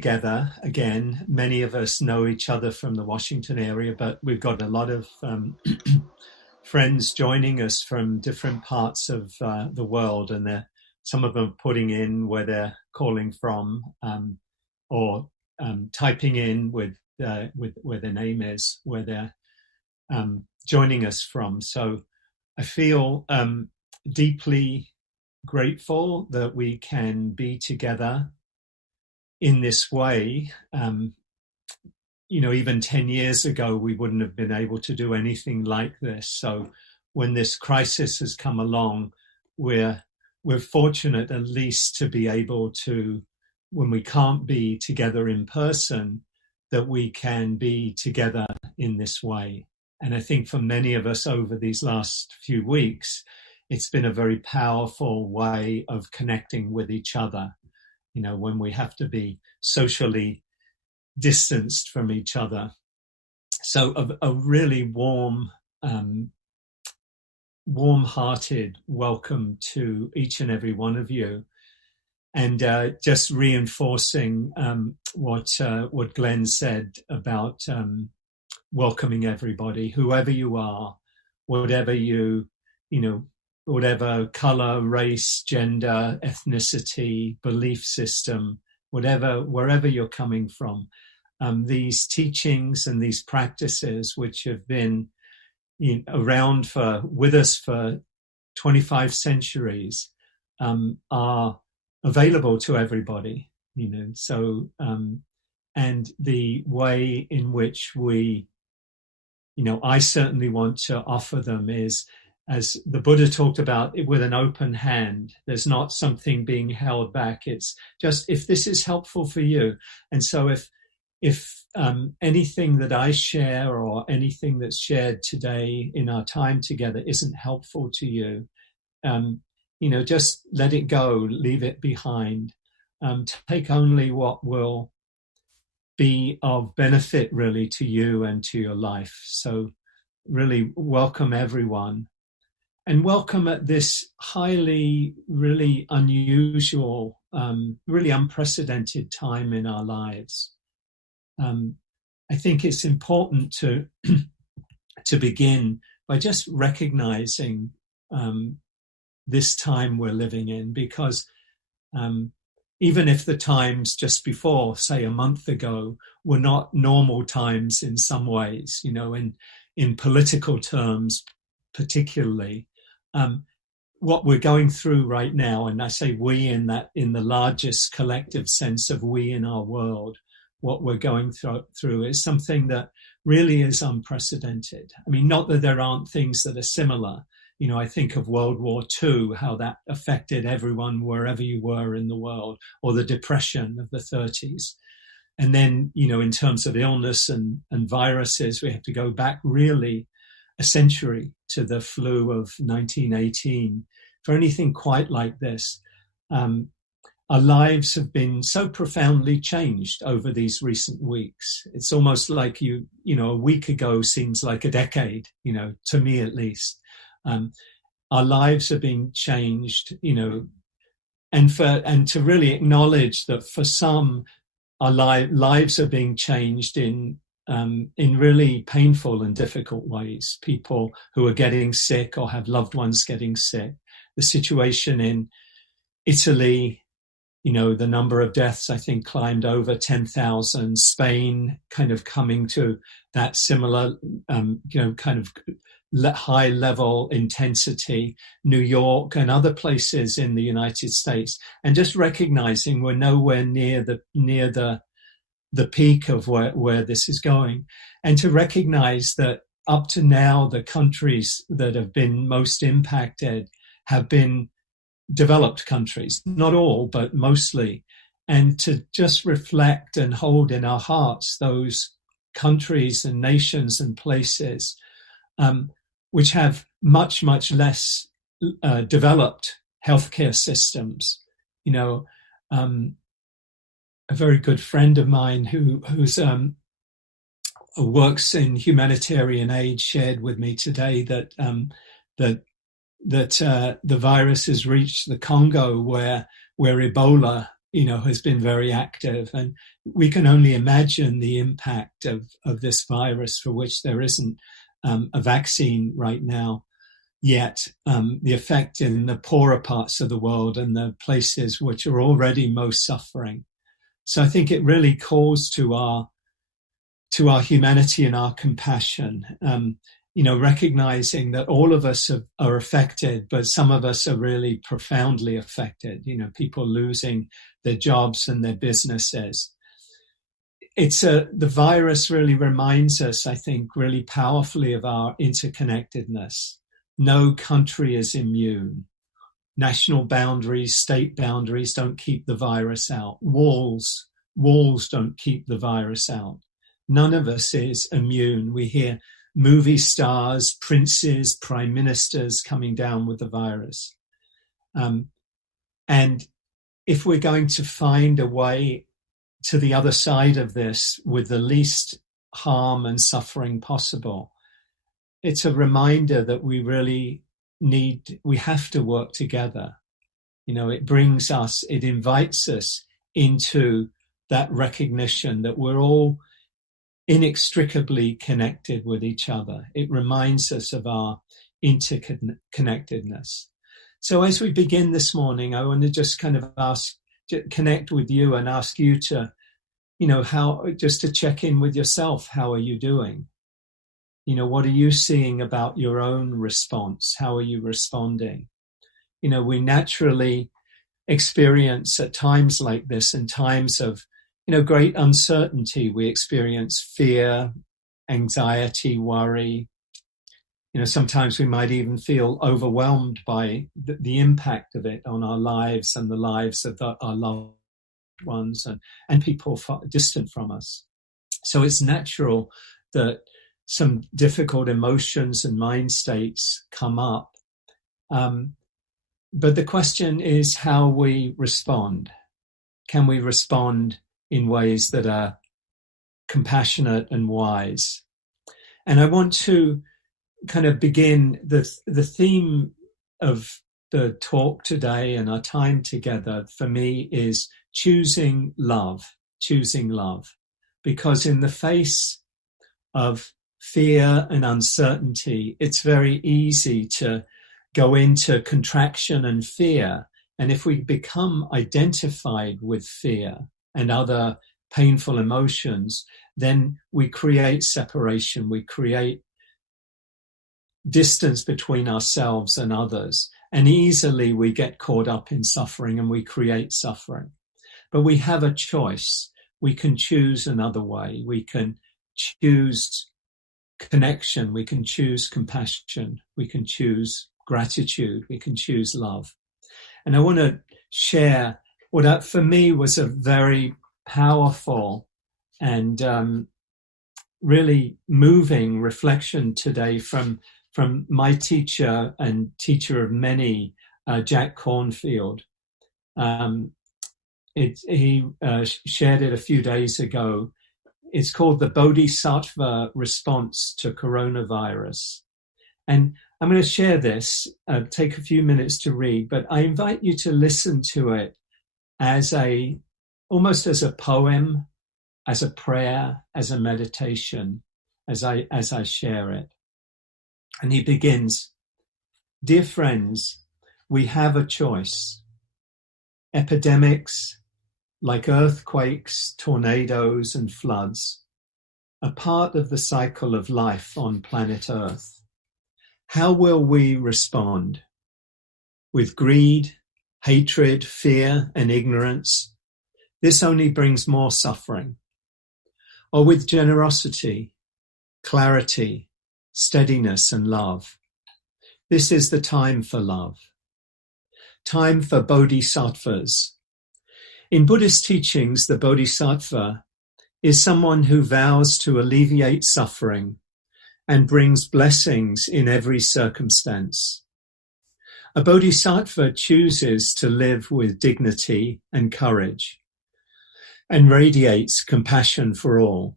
together again. Many of us know each other from the Washington area, but we've got a lot of friends joining us from different parts of the world, and some of them putting in where they're calling from, or typing in with where their name is, where they're joining us from. So I feel deeply grateful that we can be together in this way. Even 10 years ago, we wouldn't have been able to do anything like this. So when this crisis has come along, we're fortunate at least to be able to, when we can't be together in person, that we can be together in this way. And I think for many of us over these last few weeks, it's been a very powerful way of connecting with each other. When we have to be socially distanced from each other. So a really warm-hearted welcome to each and every one of you. And just reinforcing what Glenn said about welcoming everybody, whoever you are, whatever whatever color, race, gender, ethnicity, belief system, wherever you're coming from. These teachings and these practices, which have been around with us for 25 centuries, are available to everybody. So and the way in which we, I certainly want to offer them is, as the Buddha talked about, with an open hand. There's not something being held back. It's just, if this is helpful for you. And so if anything that I share or anything that's shared today in our time together isn't helpful to you, just let it go, leave it behind. Take only what will be of benefit really to you and to your life. So really welcome everyone. And welcome at this really unusual, really unprecedented time in our lives. I think it's important to begin by just recognizing this time we're living in, because even if the times just before, say a month ago, were not normal times in some ways, in political terms particularly, what we're going through right now, and I say we in the largest collective sense of we in our world, what we're going through is something that really is unprecedented. I mean, not that there aren't things that are similar. I think of World War II, how that affected everyone wherever you were in the world, or the Depression of the 30s. And then, in terms of illness and viruses, we have to go back really a century to the flu of 1918 for anything quite like this. Our lives have been so profoundly changed over these recent weeks. It's almost like a week ago seems like a decade, to me at least. Our lives are being changed, and to really acknowledge that for some, our lives are being changed in really painful and difficult ways. People who are getting sick or have loved ones getting sick. The situation in Italy, the number of deaths, I think, climbed over 10,000. Spain kind of coming to that similar, kind of high level intensity. New York and other places in the United States. And just recognizing we're nowhere near the peak of where this is going, and to recognize that up to now, the countries that have been most impacted have been developed countries, not all, but mostly, and to just reflect and hold in our hearts those countries and nations and places which have much, much less developed healthcare systems. A very good friend of mine who's works in humanitarian aid shared with me today that the virus has reached the Congo, where Ebola has been very active. And we can only imagine the impact of this virus, for which there isn't a vaccine right now yet, the effect in the poorer parts of the world and the places which are already most suffering. So I think it really calls to our humanity and our compassion, recognizing that all of us are affected, but some of us are really profoundly affected, people losing their jobs and their businesses. The virus really reminds us, I think, really powerfully of our interconnectedness. No country is immune. National boundaries, state boundaries don't keep the virus out. Walls don't keep the virus out. None of us is immune. We hear movie stars, princes, prime ministers coming down with the virus. And if we're going to find a way to the other side of this with the least harm and suffering possible, it's a reminder that we have to work together. It invites us into that recognition that we're all inextricably connected with each other. It reminds us of our interconnectedness. So as we begin this morning, I want to just kind of connect with you and ask you to, just to check in with yourself. How are you doing? What are you seeing about your own response? How are you responding? We naturally experience at times like this, in times of, great uncertainty, we experience fear, anxiety, worry. Sometimes we might even feel overwhelmed by the impact of it on our lives and the lives of our loved ones and people distant from us. So it's natural that some difficult emotions and mind states come up. But the question is how we respond. Can we respond in ways that are compassionate and wise? And I want to kind of begin the theme of the talk today and our time together for me is choosing love, because in the face of fear and uncertainty, it's very easy to go into contraction and fear. And if we become identified with fear and other painful emotions, then we create separation, we create distance between ourselves and others, and easily we get caught up in suffering and we create suffering. But we have a choice. We can choose another way. We can choose connection. We can choose compassion. We can choose gratitude. We can choose love. And I want to share what for me was a very powerful and really moving reflection today from my teacher and teacher of many, Jack Kornfield. He shared it a few days ago. It's called the Bodhisattva Response to Coronavirus. And I'm going to share this, take a few minutes to read, but I invite you to listen to it almost as a poem, as a prayer, as a meditation, as I share it. And he begins, "Dear friends, we have a choice. Epidemics, like earthquakes, tornadoes, and floods, are part of the cycle of life on planet Earth. How will we respond? With greed, hatred, fear, and ignorance? This only brings more suffering. Or with generosity, clarity, steadiness, and love? This is the time for love. Time for bodhisattvas. In Buddhist teachings, the bodhisattva is someone who vows to alleviate suffering and brings blessings in every circumstance. A bodhisattva chooses to live with dignity and courage and radiates compassion for all,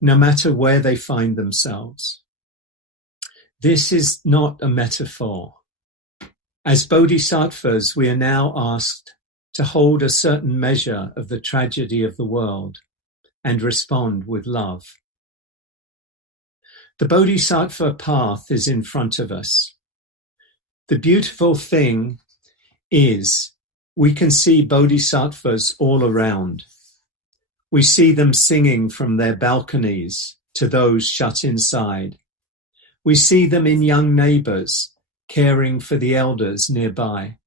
no matter where they find themselves. This is not a metaphor. As bodhisattvas, we are now asked to hold a certain measure of the tragedy of the world and respond with love. The Bodhisattva path is in front of us. The beautiful thing is we can see bodhisattvas all around. We see them singing from their balconies to those shut inside. We see them in young neighbors caring for the elders nearby,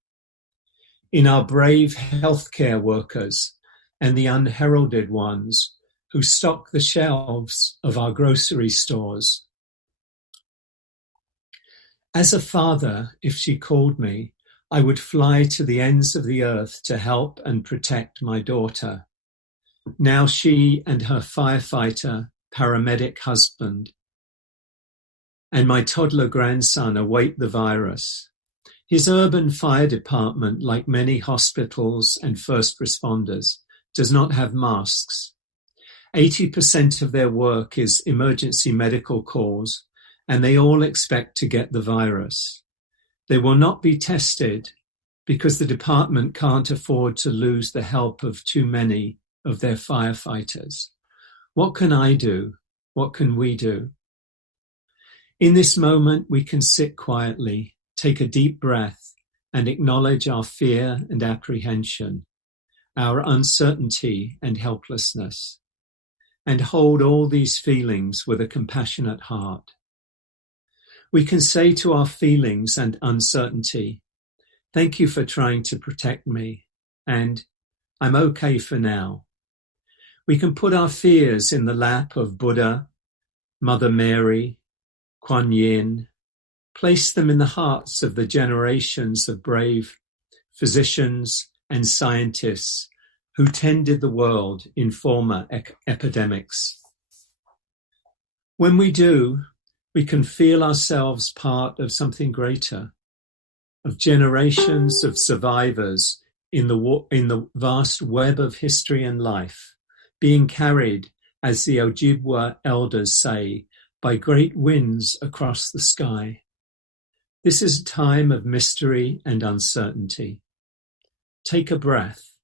in our brave healthcare workers and the unheralded ones who stock the shelves of our grocery stores. As a father, if she called me, I would fly to the ends of the earth to help and protect my daughter. Now she and her firefighter, paramedic husband, and my toddler grandson await the virus. His urban fire department, like many hospitals and first responders, does not have masks. 80% of their work is emergency medical calls, and they all expect to get the virus. They will not be tested because the department can't afford to lose the help of too many of their firefighters. What can I do? What can we do? In this moment, we can sit quietly, take a deep breath, and acknowledge our fear and apprehension, our uncertainty and helplessness, and hold all these feelings with a compassionate heart. We can say to our feelings and uncertainty, "Thank you for trying to protect me," and "I'm okay for now." We can put our fears in the lap of Buddha, Mother Mary, Kuan Yin, place them in the hearts of the generations of brave physicians and scientists who tended the world in former epidemics. When we do, we can feel ourselves part of something greater, of generations of survivors in the vast web of history and life, being carried, as the Ojibwa elders say, by great winds across the sky. This is a time of mystery and uncertainty. Take a breath.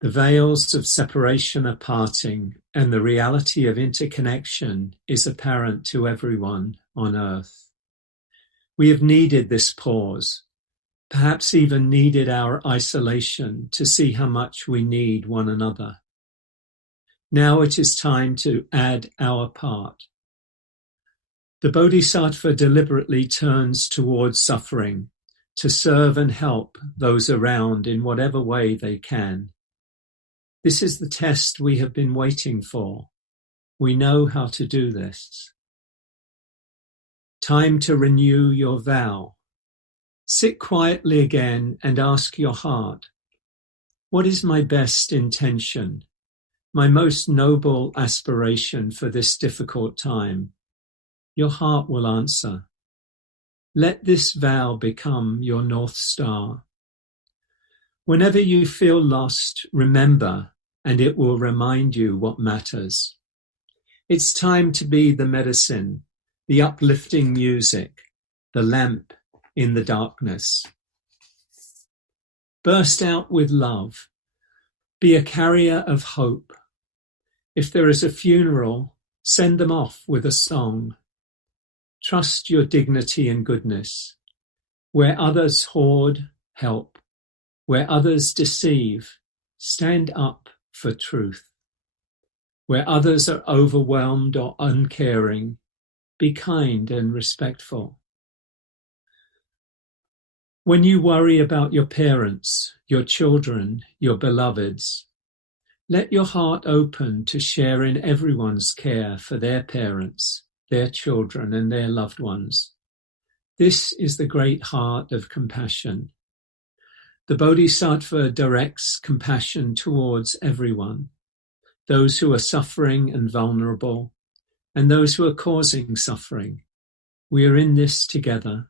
The veils of separation are parting, and the reality of interconnection is apparent to everyone on earth. We have needed this pause, perhaps even needed our isolation to see how much we need one another. Now it is time to add our part. The Bodhisattva deliberately turns towards suffering to serve and help those around in whatever way they can. This is the test we have been waiting for. We know how to do this. Time to renew your vow. Sit quietly again and ask your heart, what is my best intention, my most noble aspiration for this difficult time? Your heart will answer. Let this vow become your North Star. Whenever you feel lost, remember, and it will remind you what matters. It's time to be the medicine, the uplifting music, the lamp in the darkness. Burst out with love. Be a carrier of hope. If there is a funeral, send them off with a song. Trust your dignity and goodness. Where others hoard, help. Where others deceive, stand up for truth. Where others are overwhelmed or uncaring, be kind and respectful. When you worry about your parents, your children, your beloveds, let your heart open to share in everyone's care for their parents, their children, and their loved ones. This is the great heart of compassion. The Bodhisattva directs compassion towards everyone, those who are suffering and vulnerable, and those who are causing suffering. We are in this together.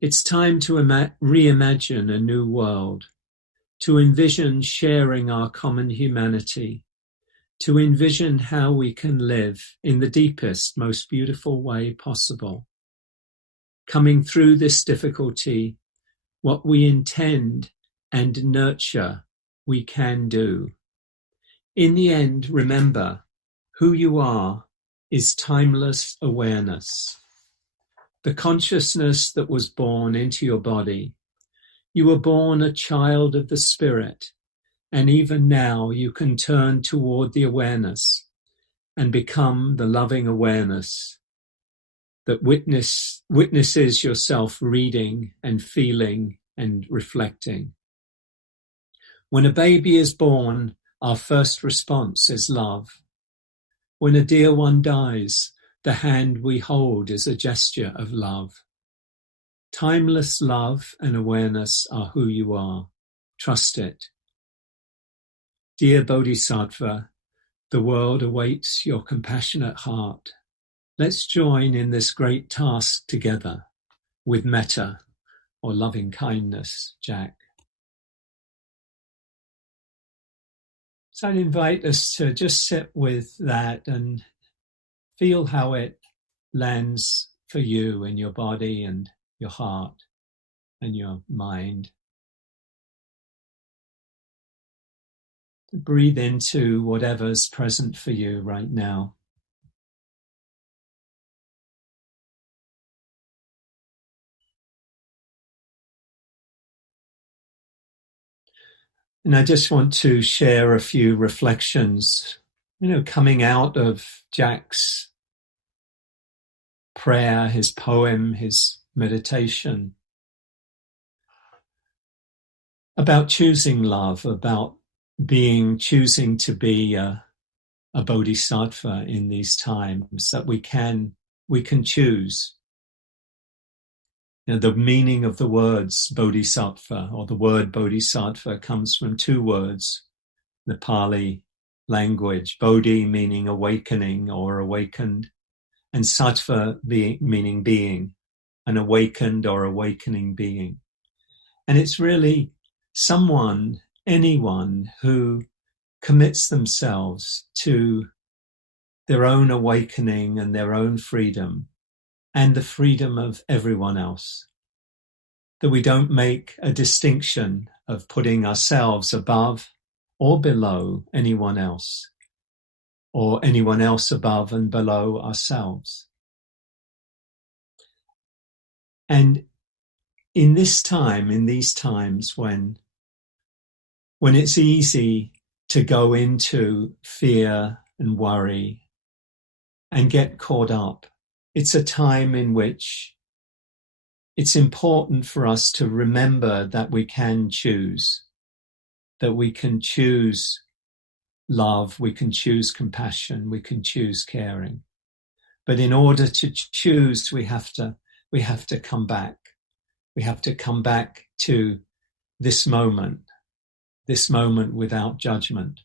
It's time to reimagine a new world, to envision sharing our common humanity, to envision how we can live in the deepest, most beautiful way possible. Coming through this difficulty What we intend and nurture, we can do. In the end, remember, who you are is timeless awareness. The consciousness that was born into your body. You were born a child of the Spirit, and even now you can turn toward the awareness and become the loving awareness that witnesses yourself reading and feeling and reflecting. When a baby is born, our first response is love. When a dear one dies, the hand we hold is a gesture of love. Timeless love and awareness are who you are. Trust it. Dear Bodhisattva, the world awaits your compassionate heart. Let's join in this great task together with metta or loving kindness, Jack. So I'd invite us to just sit with that and feel how it lands for you in your body and your heart and your mind. Breathe into whatever's present for you right now. And I just want to share a few reflections, coming out of Jack's prayer, his poem, his meditation, about choosing love, about choosing to be a bodhisattva in these times, that we can choose. The meaning of the words bodhisattva, or the word bodhisattva, comes from two words, the Pali language, bodhi meaning awakening or awakened, and sattva meaning being, an awakened or awakening being. And it's really anyone who commits themselves to their own awakening and their own freedom and the freedom of everyone else. That we don't make a distinction of putting ourselves above or below anyone else, or anyone else above and below ourselves. And in these times when it's easy to go into fear and worry and get caught up, it's a time in which it's important for us to remember that we can choose love, we can choose compassion, we can choose caring. But in order to choose, we have to come back. We have to come back to this moment without judgment.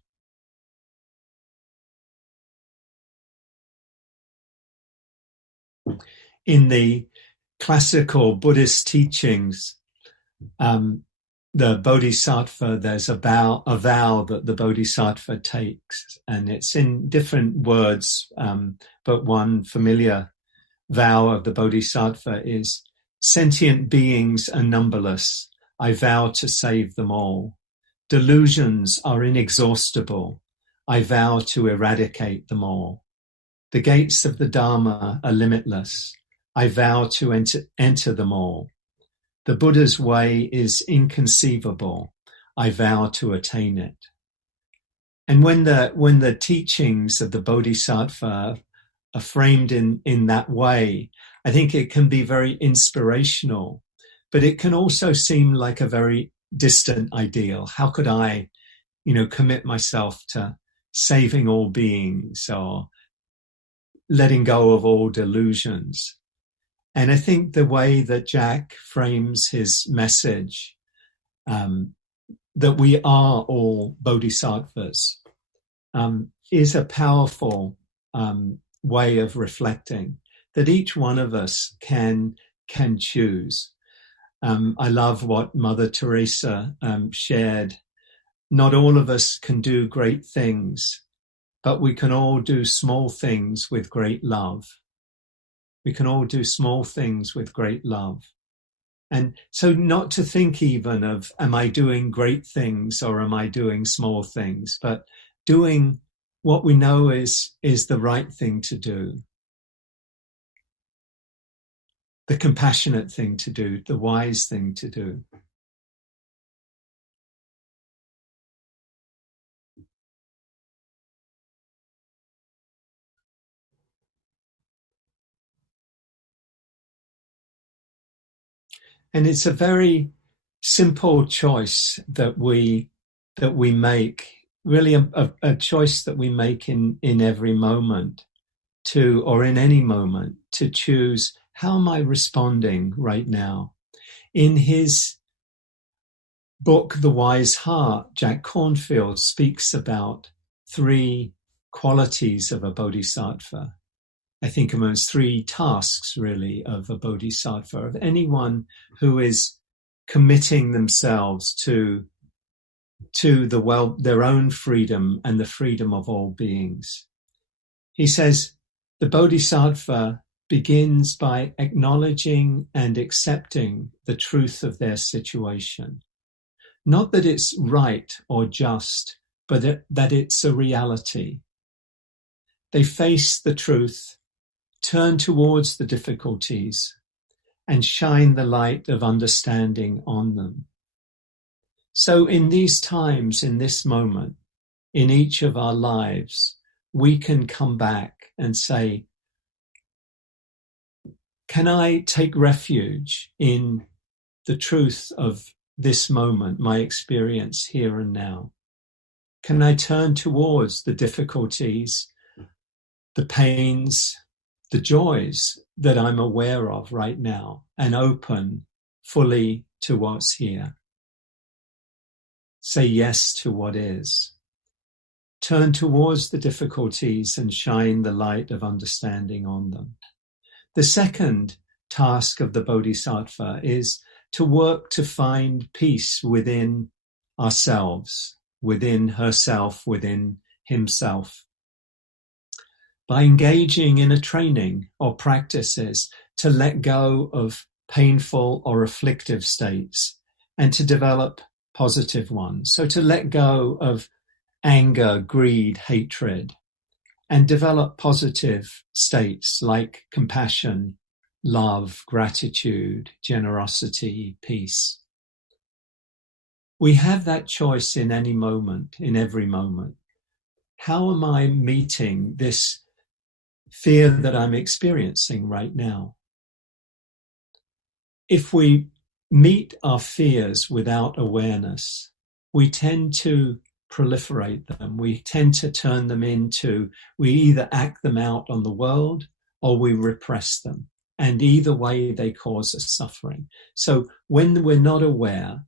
In the classical Buddhist teachings, the Bodhisattva, there's a vow that the Bodhisattva takes, and it's in different words, but one familiar vow of the Bodhisattva is, sentient beings are numberless. I vow to save them all. Delusions are inexhaustible. I vow to eradicate them all. The gates of the Dharma are limitless. I vow to enter them all. The Buddha's way is inconceivable. I vow to attain it. And when the teachings of the Bodhisattva are framed in that way, I think it can be very inspirational, but it can also seem like a very distant ideal. How could I, commit myself to saving all beings or letting go of all delusions? And I think the way that Jack frames his message, that we are all bodhisattvas, is a powerful way of reflecting that each one of us can choose. I love what Mother Teresa shared. Not all of us can do great things, but we can all do small things with great love. We can all do small things with great love. And so not to think even of, am I doing great things or am I doing small things, but doing what we know is the right thing to do, the compassionate thing to do, the wise thing to do. And it's a very simple choice that we make, really a choice that we make in every moment to, or in any moment, to choose, how am I responding right now? In his book, The Wise Heart, Jack Kornfield speaks about 3 qualities of a bodhisattva. I think of them as 3 tasks, really, of a bodhisattva, of anyone who is committing themselves to their own freedom and the freedom of all beings. He says the bodhisattva begins by acknowledging and accepting the truth of their situation. Not that it's right or just, but that it's a reality. They face the truth, turn towards the difficulties, and shine the light of understanding on them. So in these times, in this moment, in each of our lives, we can come back and say, can I take refuge in the truth of this moment, my experience here and now? Can I turn towards the difficulties, the pains, the joys that I'm aware of right now, and open fully to what's here? Say yes to what is. Turn towards the difficulties and shine the light of understanding on them. The second task of the Bodhisattva is to work to find peace within ourselves, within herself, within himself. By engaging in a training or practices to let go of painful or afflictive states and to develop positive ones. So to let go of anger, greed, hatred, and develop positive states like compassion, love, gratitude, generosity, peace. We have that choice in any moment, in every moment. How am I meeting this fear that I'm experiencing right now? If we meet our fears without awareness, we tend to proliferate them. We tend to turn them into, we either act them out on the world or we repress them. And either way, they cause us suffering. So when we're not aware,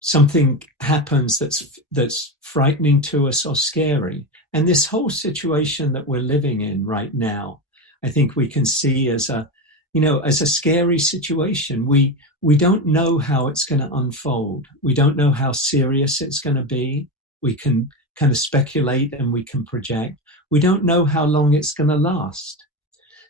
something happens that's frightening to us or scary. And this whole situation that we're living in right now, I think we can see as a scary situation. We don't know how it's going to unfold. We don't know how serious it's going to be. We can kind of speculate and we can project. We don't know how long it's going to last.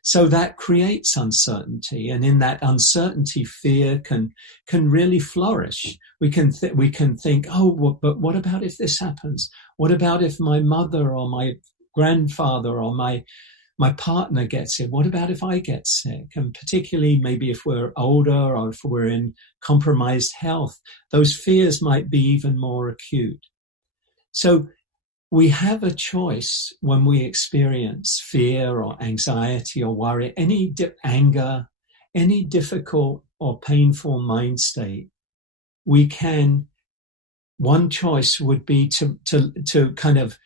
So that creates uncertainty, and in that uncertainty, fear can really flourish. We can think, but what about if this happens? What about if my mother or my grandfather or my partner gets it? What about if I get sick? And particularly maybe if we're older or if we're in compromised health, those fears might be even more acute. So we have a choice when we experience fear or anxiety or worry, anger, any difficult or painful mind state. One choice would be to kind of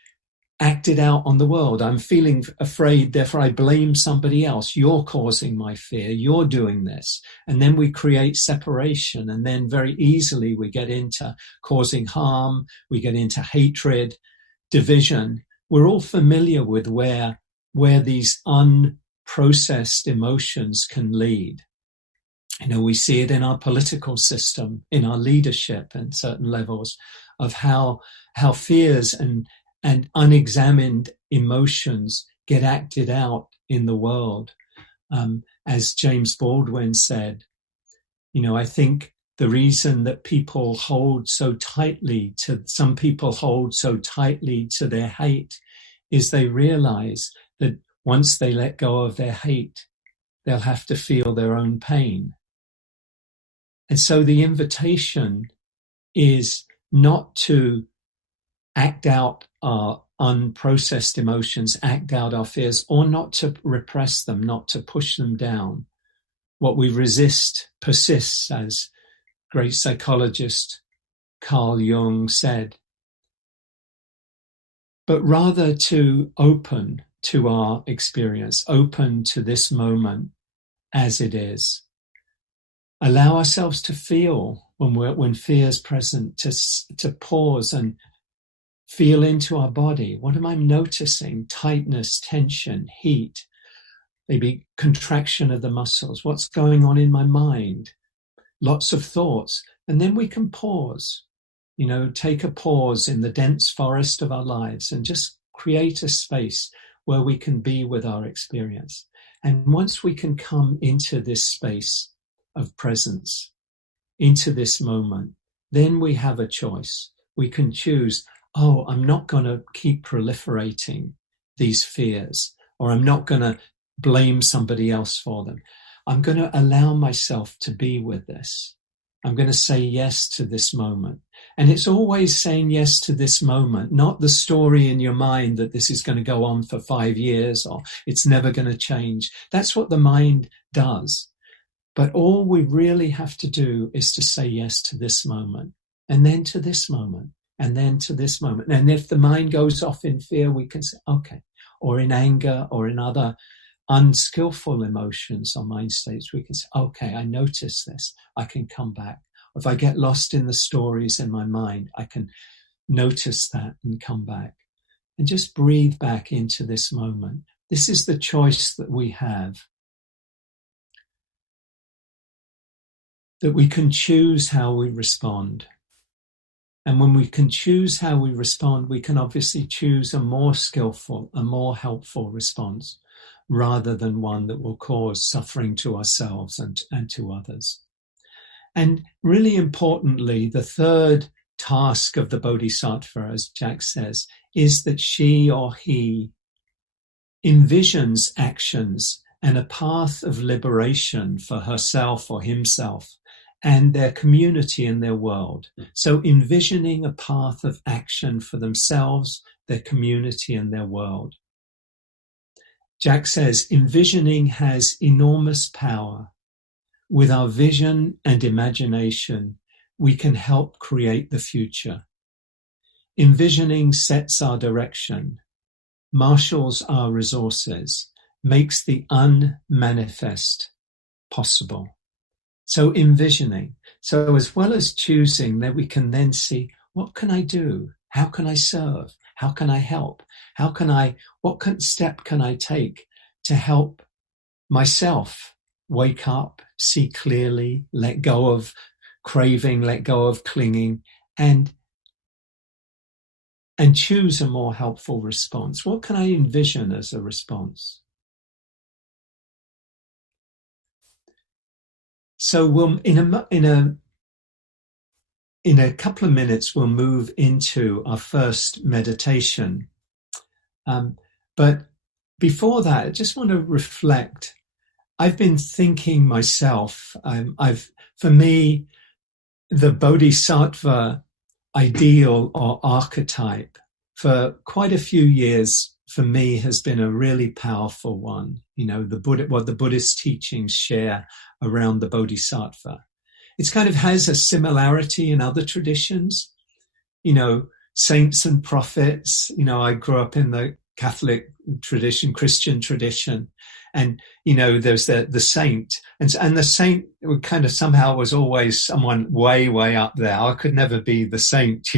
act it out on the world. I'm feeling afraid, therefore I blame somebody else. You're causing my fear. You're doing this. And then we create separation. And then very easily we get into causing harm. We get into hatred, division. We're all familiar with where these unprocessed emotions can lead. We see it in our political system, in our leadership and certain levels of how fears and unexamined emotions get acted out in the world. As James Baldwin said, I think the reason that some people hold so tightly to their hate is they realize that once they let go of their hate, they'll have to feel their own pain. And so the invitation is not to act out our unprocessed emotions, act out our fears, or not to repress them, not to push them down. What we resist persists, as great psychologist Carl Jung said, but rather to open to our experience, open to this moment as it is. Allow ourselves to feel when fear is present, to pause and feel into our body. What am I noticing? Tightness, tension, heat, maybe contraction of the muscles. What's going on in my mind? Lots of thoughts. And then we can pause, take a pause in the dense forest of our lives and just create a space where we can be with our experience. And once we can come into this space of presence, into this moment, then we have a choice. We can choose, I'm not going to keep proliferating these fears, or I'm not going to blame somebody else for them. I'm going to allow myself to be with this. I'm going to say yes to this moment. And it's always saying yes to this moment, not the story in your mind that this is going to go on for 5 years or it's never going to change. That's what the mind does. But all we really have to do is to say yes to this moment, and then to this moment, and then to this moment. And if the mind goes off in fear, we can say, okay, or in anger or in other unskillful emotions or mind states, we can say, okay, I notice this, I can come back. If I get lost in the stories in my mind, I can notice that and come back. And just breathe back into this moment. This is the choice that we have. That we can choose how we respond. And when we can choose how we respond, we can obviously choose a more skillful, a more helpful response, rather than one that will cause suffering to ourselves and to others. And really importantly, the third task of the Bodhisattva, as Jack says, is that she or he envisions actions and a path of liberation for herself or himself and their community and their world. So envisioning a path of action for themselves, their community and their world. Jack says, envisioning has enormous power. With our vision and imagination, we can help create the future. Envisioning sets our direction, marshals our resources, makes the unmanifest possible. So envisioning. So as well as choosing, that we can then see, what can I do? How can I serve? How can I help? What step can I take to help myself wake up, see clearly, let go of craving, let go of clinging, and choose a more helpful response? What can I envision as a response? So we'll in a couple of minutes we'll move into our first meditation. But before that, I just want to reflect. I've been thinking myself. For me, the Bodhisattva ideal or archetype for quite a few years for me has been a really powerful one. What the Buddhist teachings share around the Bodhisattva. It kind of has a similarity in other traditions, saints and prophets. I grew up in the Catholic tradition, Christian tradition, and there's the saint, and the saint kind of somehow was always someone way, way up there. I could never be the saint,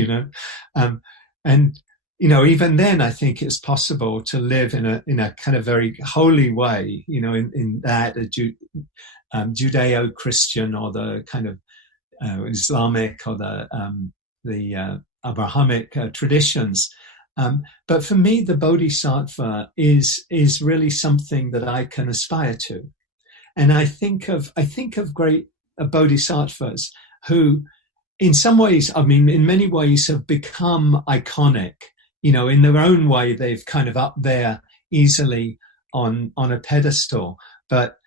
and even then, I think it's possible to live in a kind of very holy way, in that Judeo-Christian or the kind of Islamic or the Abrahamic traditions. But for me, the Bodhisattva is really something that I can aspire to. And I think of great bodhisattvas who, in some ways, I mean, in many ways, have become iconic. In their own way, they've kind of up there easily on a pedestal, but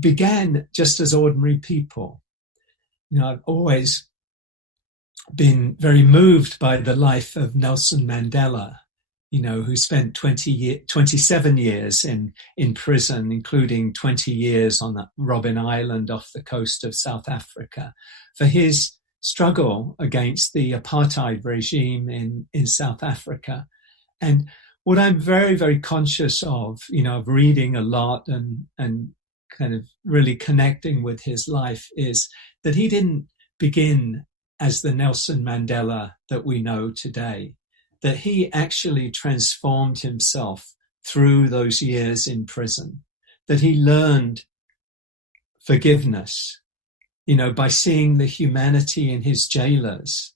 began just as ordinary people. I've always been very moved by the life of Nelson Mandela, who spent 27 years in prison, including 20 years on that Robben Island off the coast of South Africa, for his struggle against the apartheid regime in South Africa. And what I'm very, very conscious of reading a lot and kind of really connecting with his life is that he didn't begin as the Nelson Mandela that we know today, that he actually transformed himself through those years in prison, that he learned forgiveness, by seeing the humanity in his jailers,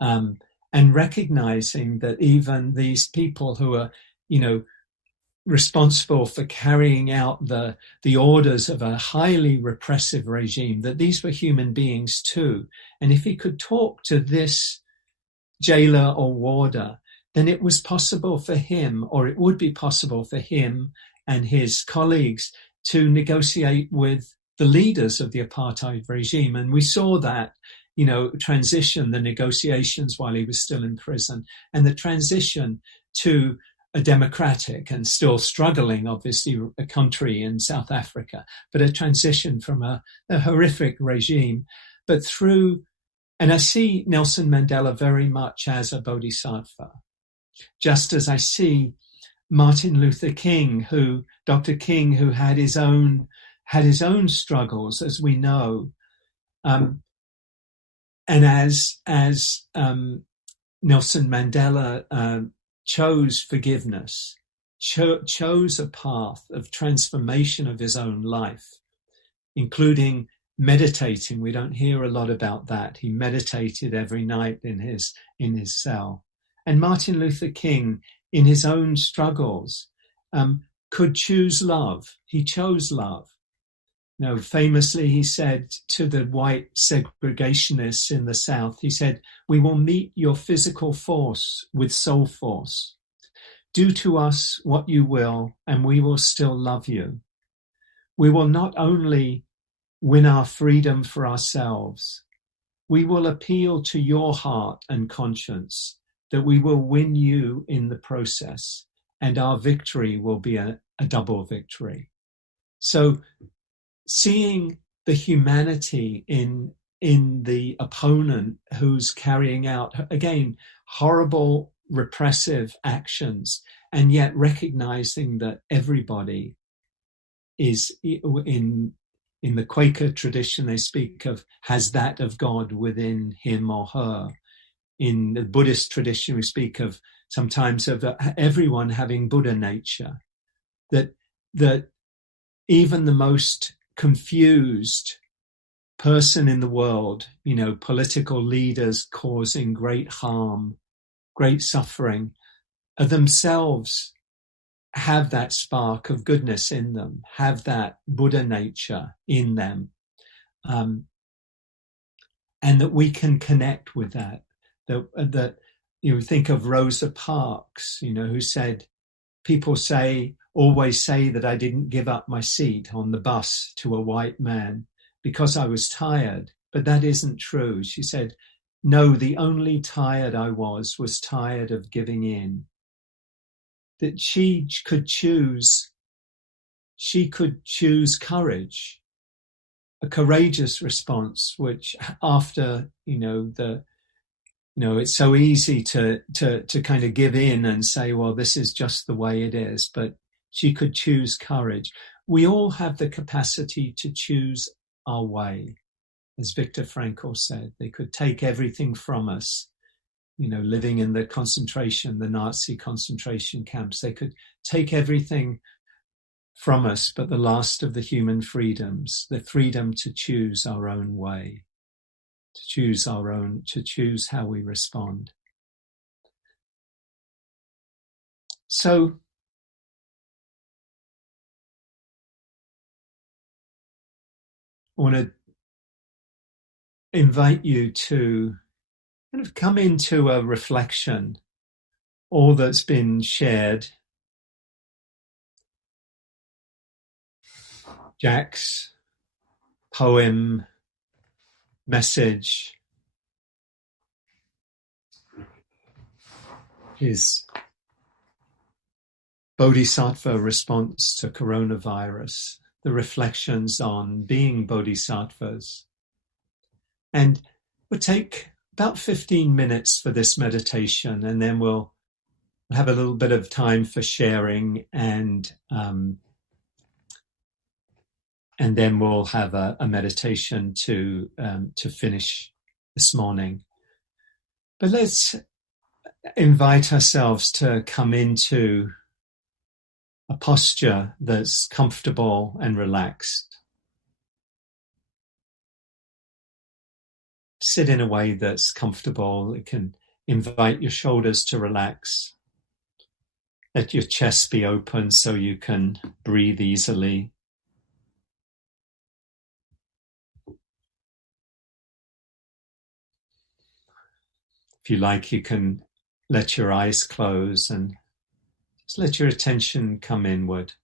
and recognizing that even these people who are, responsible for carrying out the orders of a highly repressive regime, that these were human beings too. And if he could talk to this jailer or warder, then it was possible for him, or it would be possible for him and his colleagues to negotiate with the leaders of the apartheid regime. And we saw that, transition, the negotiations while he was still in prison, and the transition to a democratic and still struggling, obviously, a country in South Africa, but a transition from a horrific regime. But and I see Nelson Mandela very much as a bodhisattva, just as I see Martin Luther King, Dr. King, who had his own struggles, as we know, and as Nelson Mandela chose forgiveness, chose a path of transformation of his own life, including meditating. We don't hear a lot about that. He meditated every night in his cell. And Martin Luther King, in his own struggles, could choose love. He chose love. Famously, he said to the white segregationists in the South, he said, "We will meet your physical force with soul force. Do to us what you will, and we will still love you. We will not only win our freedom for ourselves, we will appeal to your heart and conscience, that we will win you in the process, and our victory will be a double victory." So seeing the humanity in the opponent who's carrying out, again, horrible repressive actions, and yet recognizing that everybody is in the Quaker tradition, they speak of, has that of God within him or her. In the Buddhist tradition, we speak of sometimes of everyone having Buddha nature, that even the most confused person in the world, political leaders causing great harm, great suffering, are themselves have that spark of goodness in them, have that Buddha nature in them, and that we can connect with that. That think of Rosa Parks, who said, "People always say that I didn't give up my seat on the bus to a white man because I was tired, but that isn't true." She said, "No, the only tired I was tired of giving in." That she could choose courage, a courageous response, which after, it's so easy to kind of give in and say, well, this is just the way it is, but she could choose courage. We all have the capacity to choose our way. As Viktor Frankl said, they could take everything from us, living in the Nazi concentration camps. They could take everything from us, but the last of the human freedoms, the freedom to choose our own way, to choose how we respond. So, I want to invite you to kind of come into a reflection. All that's been shared, Jack's poem, message, his Bodhisattva response to coronavirus, the reflections on being bodhisattvas. And we'll take about 15 minutes for this meditation, and then we'll have a little bit of time for sharing, and then we'll have a meditation to finish this morning. But let's invite ourselves to come into a posture that's comfortable and relaxed. Sit in a way that's comfortable. It can invite your shoulders to relax. Let your chest be open so you can breathe easily. If you like, you can let your eyes close and just let your attention come inward.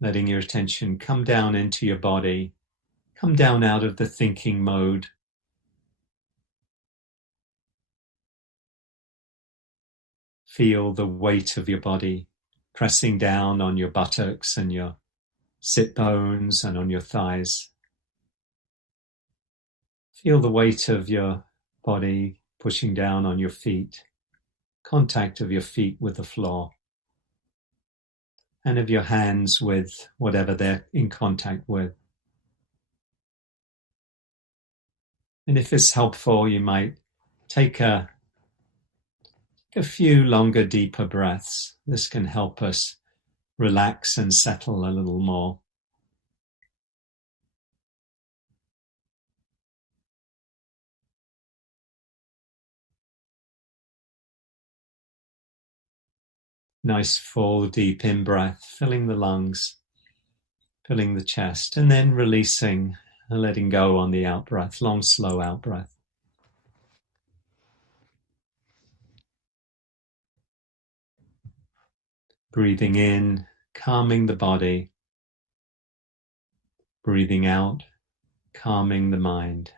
Letting your attention come down into your body, come down out of the thinking mode. Feel the weight of your body pressing down on your buttocks and your sit bones and on your thighs. Feel the weight of your body pushing down on your feet, contact of your feet with the floor, and of your hands with whatever they're in contact with. And if it's helpful, you might take a few longer, deeper breaths. This can help us relax and settle a little more. Nice full deep in-breath, filling the lungs, filling the chest, and then releasing and letting go on the out-breath, long, slow out-breath. Breathing in, calming the body. Breathing out, calming the mind.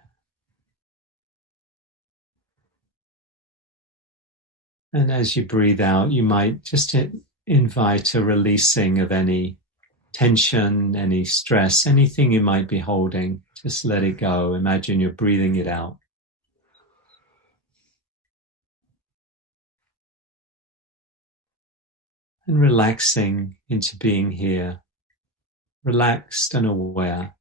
And as you breathe out, you might just invite a releasing of any tension, any stress, anything you might be holding. Just let it go. Imagine you're breathing it out. And relaxing into being here, relaxed and aware.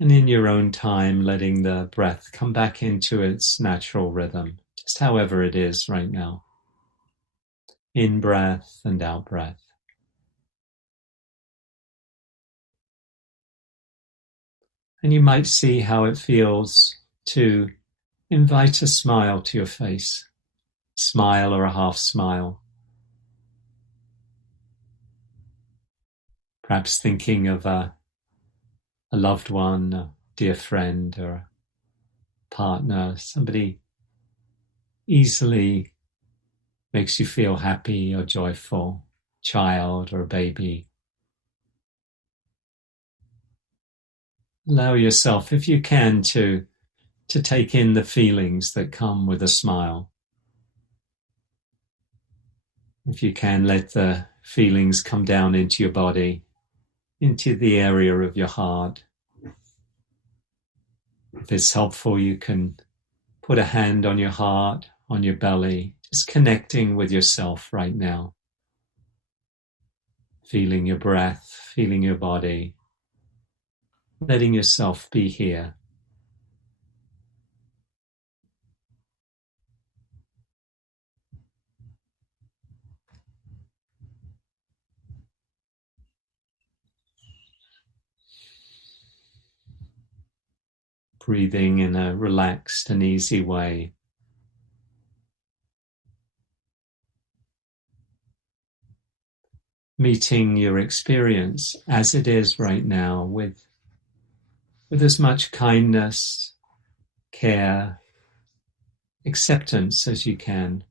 And in your own time, letting the breath come back into its natural rhythm, just however it is right now. In breath and out breath. And you might see how it feels to invite a smile to your face, smile or a half smile. Perhaps thinking of a loved one, a dear friend or a partner, somebody easily makes you feel happy or joyful, child or a baby. Allow yourself, if you can, to take in the feelings that come with a smile. If you can, let the feelings come down into your body, into the area of your heart. If it's helpful, you can put a hand on your heart, on your belly, just connecting with yourself right now. Feeling your breath, feeling your body, letting yourself be here. breathing in a relaxed and easy way. Meeting your experience as it is right now with as much kindness, care, acceptance as you can.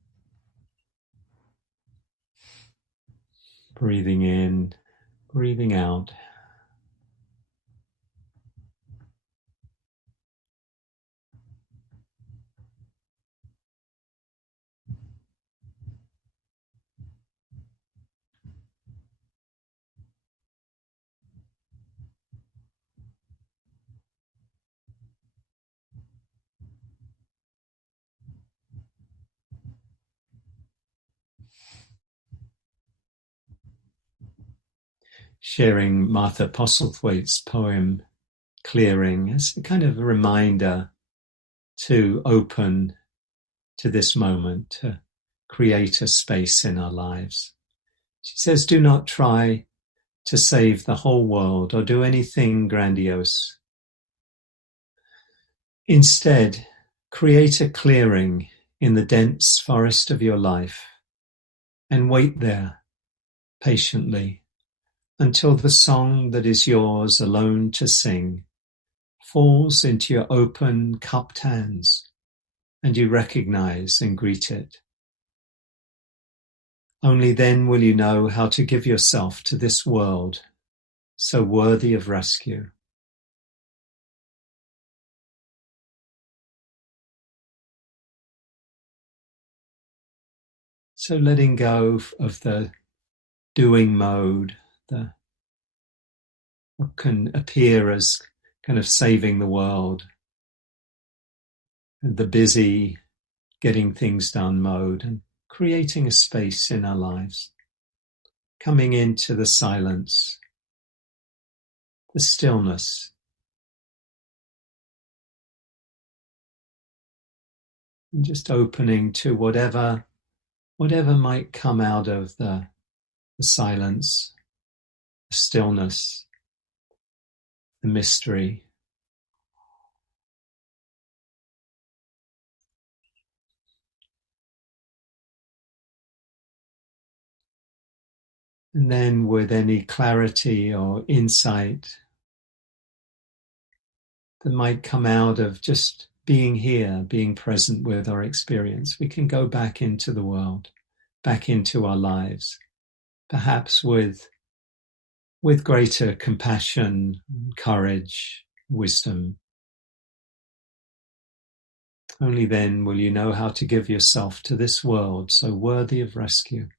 Breathing in, breathing out. Sharing Martha Postlethwaite's poem, Clearing, as a kind of a reminder to open to this moment, to create a space in our lives. She says, do not try to save the whole world or do anything grandiose. Instead, create a clearing in the dense forest of your life and wait there patiently until the song that is yours alone to sing falls into your open, cupped hands and you recognize and greet it. Only then will you know how to give yourself to this world so worthy of rescue. So letting go of the doing mode, what can appear as kind of saving the world, the busy, getting things done mode, and creating a space in our lives, coming into the silence, the stillness, and just opening to whatever might come out of the silence, the stillness, the mystery. And then with any clarity or insight that might come out of just being here, being present with our experience, we can go back into the world, back into our lives, perhaps with greater compassion, courage, wisdom. Only then will you know how to give yourself to this world so worthy of rescue.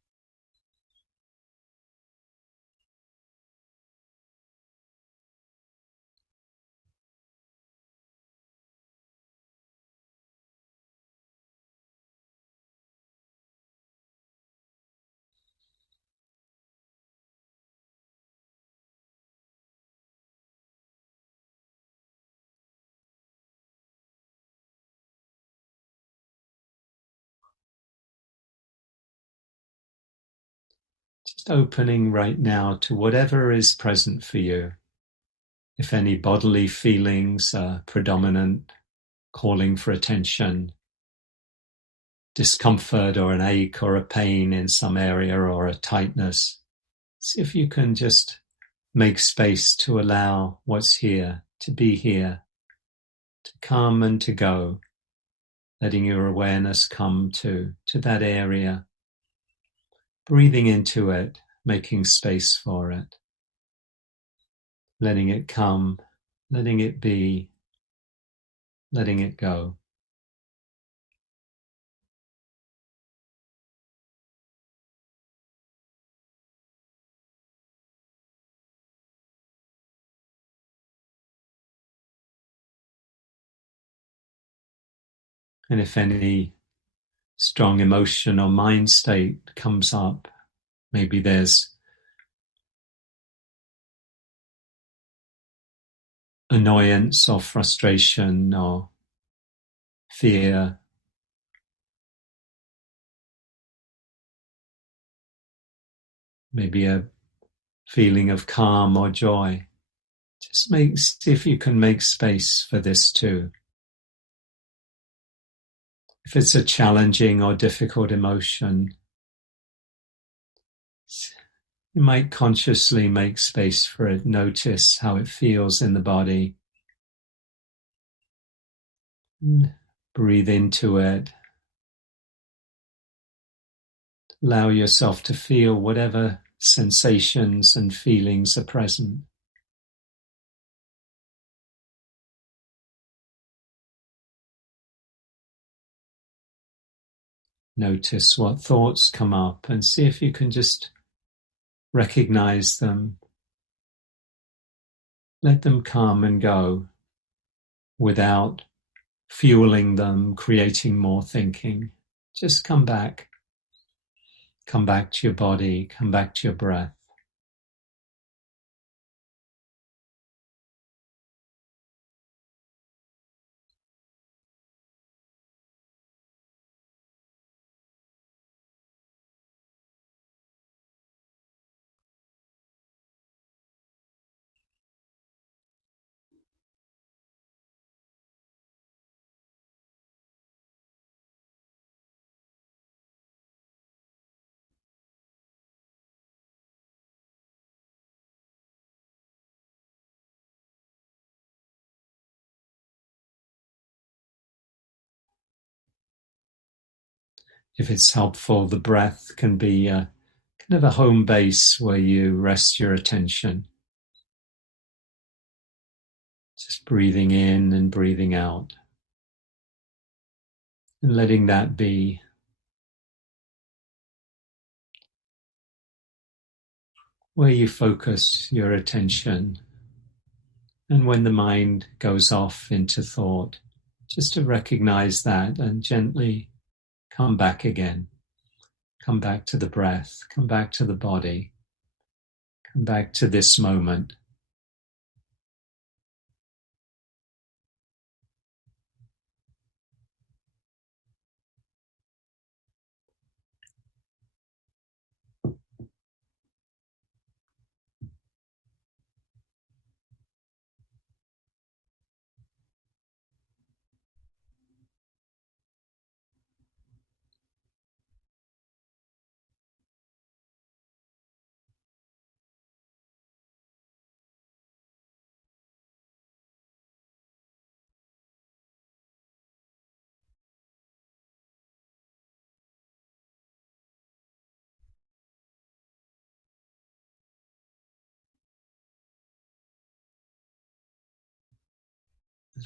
Just opening right now to whatever is present for you. If any bodily feelings are predominant, calling for attention, discomfort or an ache or a pain in some area or a tightness, see if you can just make space to allow what's here, to be here, to come and to go, letting your awareness come to that area, breathing into it, making space for it, letting it come, letting it be, letting it go. And if any strong emotion or mind state comes up, maybe there's annoyance or frustration or fear, maybe a feeling of calm or joy. Just see if you can make space for this too. If it's a challenging or difficult emotion, you might consciously make space for it. Notice how it feels in the body. Breathe into it. Allow yourself to feel whatever sensations and feelings are present. Notice what thoughts come up and see if you can just recognize them. Let them come and go without fueling them, creating more thinking. Just come back. Come back to your body, come back to your breath. If it's helpful, the breath can be kind of a home base where you rest your attention. Just breathing in and breathing out. And letting that be where you focus your attention. And when the mind goes off into thought, just to recognize that and gently come back again. Come back to the breath, come back to the body, come back to this moment.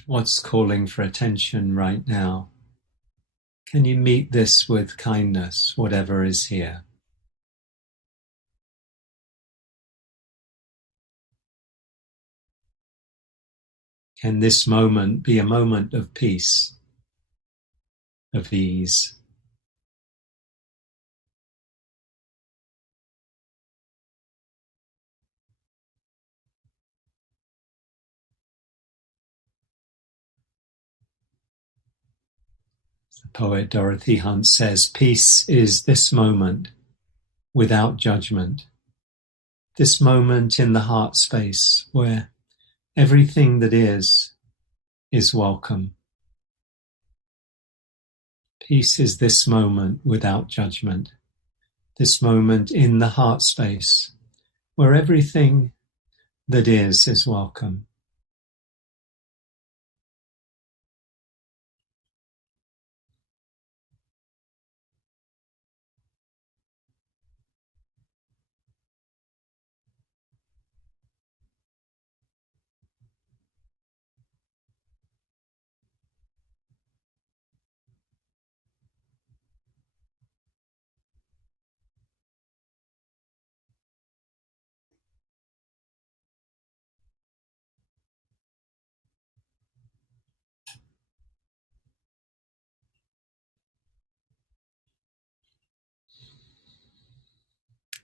What's calling for attention right now? Can you meet this with kindness, whatever is here? Can this moment be a moment of peace, of ease? The poet Dorothy Hunt says, peace is this moment without judgment. This moment in the heart space where everything that is welcome. Peace is this moment without judgment. This moment in the heart space where everything that is welcome.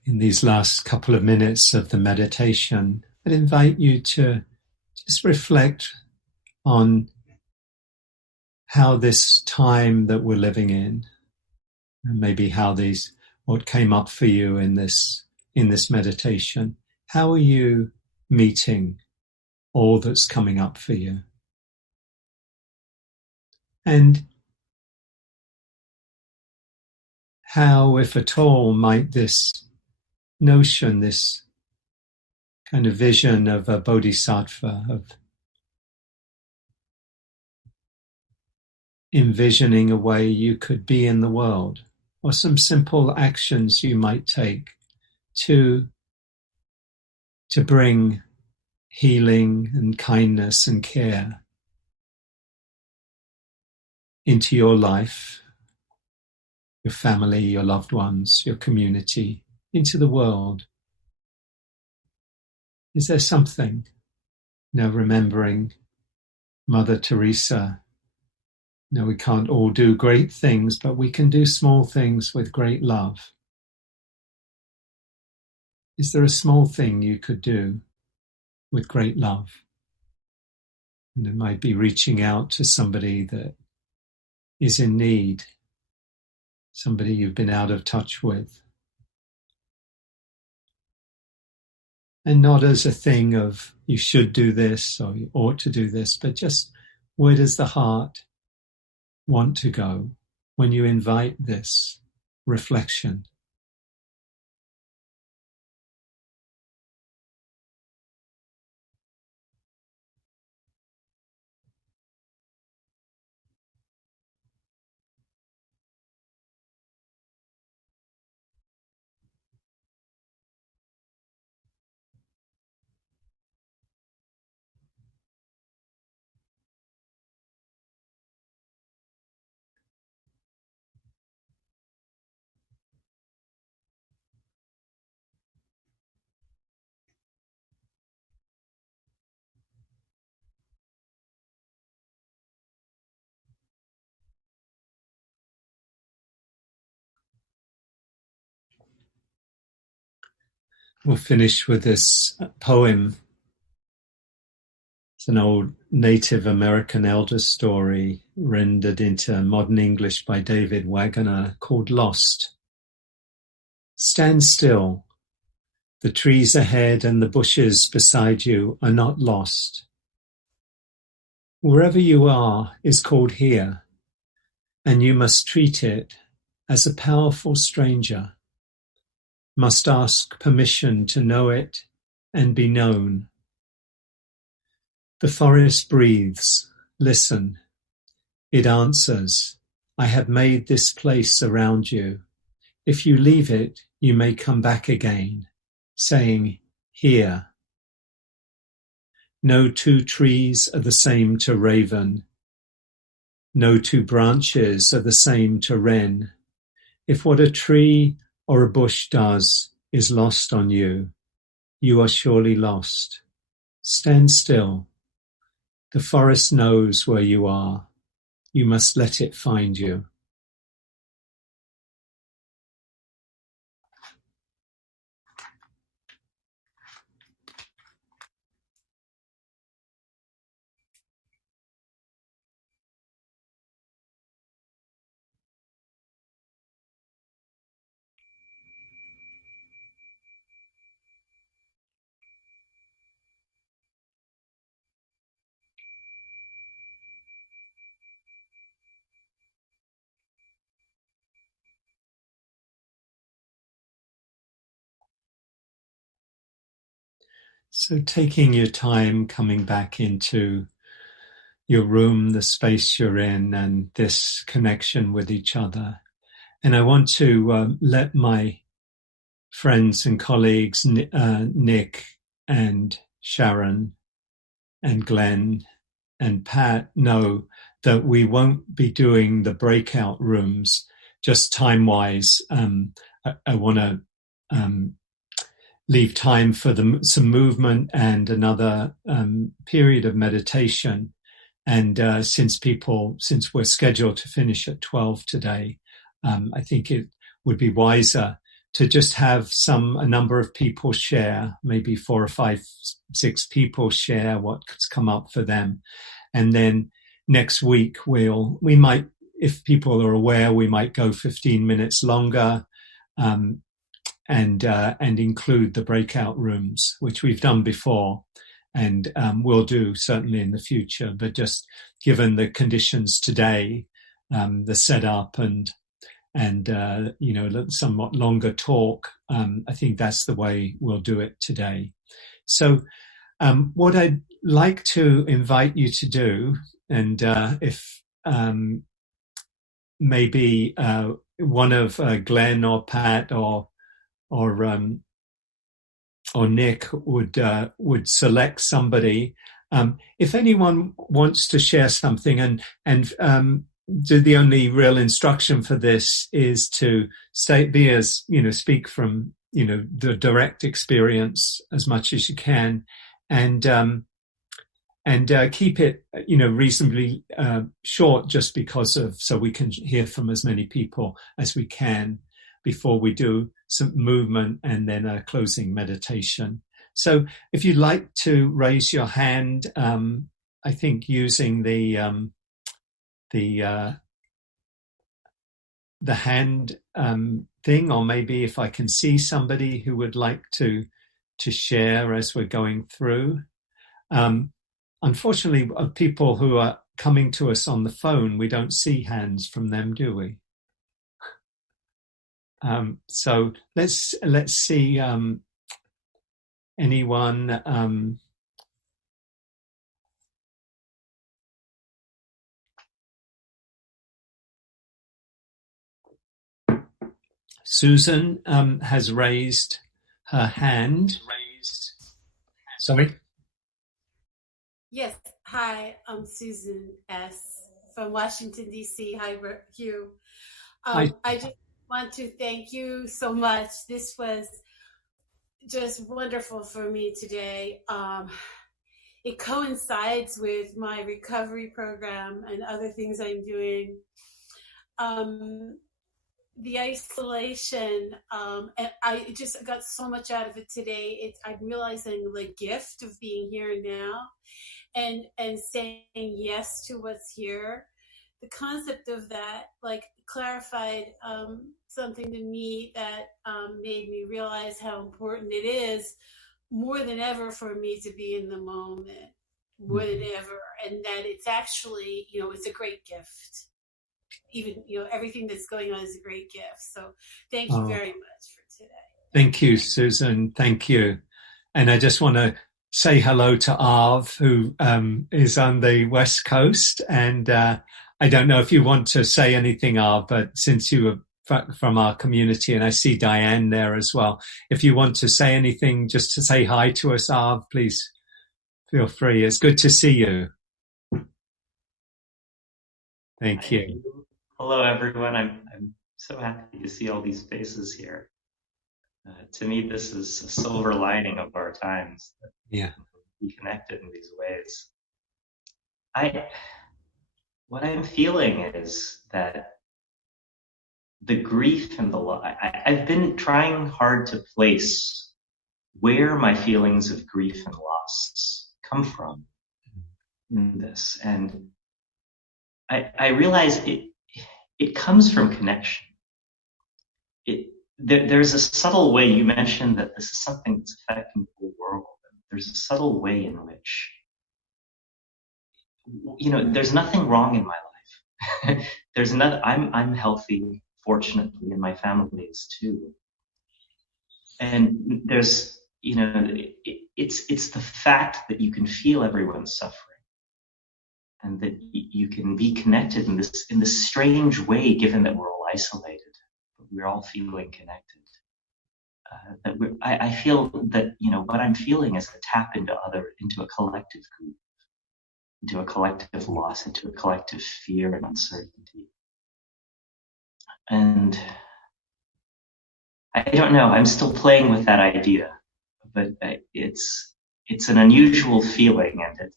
In these last couple of minutes of the meditation, I'd invite you to just reflect on how this time that we're living in, and maybe what came up for you in this meditation, how are you meeting all that's coming up for you. And how, if at all, might this notion, this kind of vision of a bodhisattva, of envisioning a way you could be in the world, or some simple actions you might take to bring healing and kindness and care into your life, your family, your loved ones, your community, into the world. Is there something, remembering Mother Teresa, we can't all do great things, but we can do small things with great love. Is there a small thing you could do with great love? And it might be reaching out to somebody that is in need, somebody you've been out of touch with. And not as a thing of you should do this or you ought to do this, but just where does the heart want to go when you invite this reflection? We'll finish with this poem. It's an old Native American elder story rendered into modern English by David Wagoner called Lost. Stand still. The trees ahead and the bushes beside you are not lost. Wherever you are is called here, and you must treat it as a powerful stranger, must ask permission to know it and be known. The forest breathes, listen. It answers, I have made this place around you. If you leave it, you may come back again, saying, here. No two trees are the same to raven. No two branches are the same to wren. If what a tree or a bush does is lost on you, you are surely lost. Stand still. The forest knows where you are. You must let it find you. So taking your time, coming back into your room, the space you're in, and this connection with each other. And I want to let my friends and colleagues, Nick and Sharon and Glenn and Pat, know that we won't be doing the breakout rooms just time-wise. I want to leave time for some movement and another period of meditation. And since we're scheduled to finish at 12 today, I think it would be wiser to just have a number of people share, maybe 4 or 5, 6 people share what's come up for them. And then next week we might, if people are aware, we might go 15 minutes longer, and include the breakout rooms, which we've done before. will do certainly in the future. But just given the conditions today, the setup and somewhat longer talk, I think that's the way we'll do it today. So what I'd like to invite you to do, and if maybe one of Glenn or Pat or Nick would select somebody. If anyone wants to share something, and the only real instruction for this is to speak from the direct experience as much as you can, and keep it reasonably short, just because so we can hear from as many people as we can before we do some movement and then a closing meditation. So if you'd like to raise your hand, I think using the hand thing, or maybe if I can see somebody who would like to share as we're going through. Unfortunately, people who are coming to us on the phone, we don't see hands from them, do we? So let's see anyone. Susan has raised her hand. Sorry? Yes. Hi, I'm Susan S. from Washington, D.C. Hi, Hugh. Hi. I just want to thank you so much. This was just wonderful for me today. It coincides with my recovery program and other things I'm doing. The isolation, and I just got so much out of it today. I'm realizing the gift of being here now and saying yes to what's here. The concept of that clarified something to me that made me realize how important it is more than ever for me to be in the moment, more than ever, and that it's actually, it's a great gift. Even, everything that's going on is a great gift. So thank you very much for today. Thank you, Susan. Thank you. And I just want to say hello to Arv, who is on the West Coast. And I don't know if you want to say anything, Arv, but since you were from our community, and I see Diane there as well, if you want to say anything, just to say hi to us, Arv, please feel free. It's good to see you. Thank you. Hello, everyone. I'm so happy to see all these faces here. To me, this is a silver lining of our times. Yeah. Be connected in these ways. What I'm feeling is that the grief and the loss, I've been trying hard to place where my feelings of grief and loss come from in this. And I realize it comes from connection. There's a subtle way. You mentioned that this is something that's affecting the whole world. There's a subtle way in which, there's nothing wrong in my life. I'm healthy, fortunately, and my family is too. And there's, it's the fact that you can feel everyone's suffering, and that you can be connected in this strange way, given that we're all isolated. We're all feeling connected. I feel that, what I'm feeling is a tap into a collective grief, into a collective loss, into a collective fear and uncertainty. And I don't know, I'm still playing with that idea, but it's an unusual feeling, and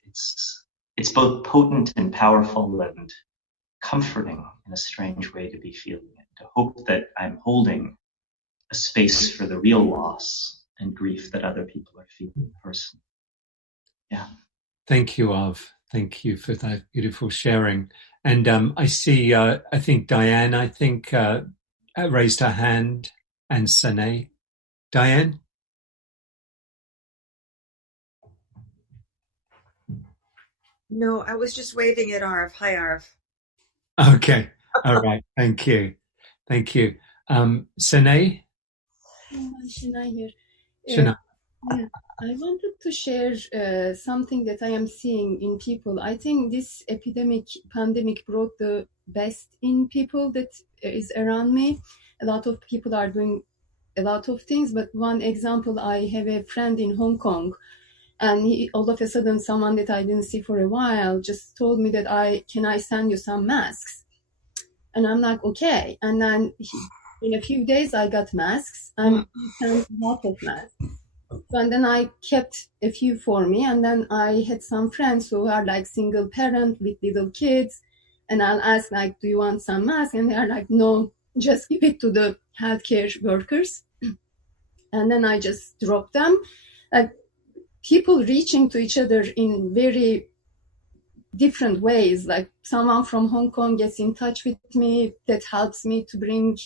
it's both potent and powerful and comforting in a strange way to be feeling it. To hope that I'm holding a space for the real loss and grief that other people are feeling personally. Yeah. Thank you, Arv. Thank you for that beautiful sharing. And I see, I think Diane, raised her hand, and Sane. Diane? No, I was just waving at Arv. Hi, Arv. Okay. All right. Thank you. Thank you. Sine? Shana here. Shana. Yeah, I wanted to share something that I am seeing in people. I think this pandemic brought the best in people that is around me. A lot of people are doing a lot of things, but one example, I have a friend in Hong Kong, and all of a sudden someone that I didn't see for a while just told me that can I send you some masks? And I'm like, okay. And then in a few days I got masks, and he sent a lot of masks. And then I kept a few for me, and then I had some friends who are like single parent with little kids, and I'll ask like, do you want some masks? And they're like, no, just give it to the healthcare workers. And then I just drop them. Like, people reaching to each other in very different ways. Like, someone from Hong Kong gets in touch with me, that helps me to bring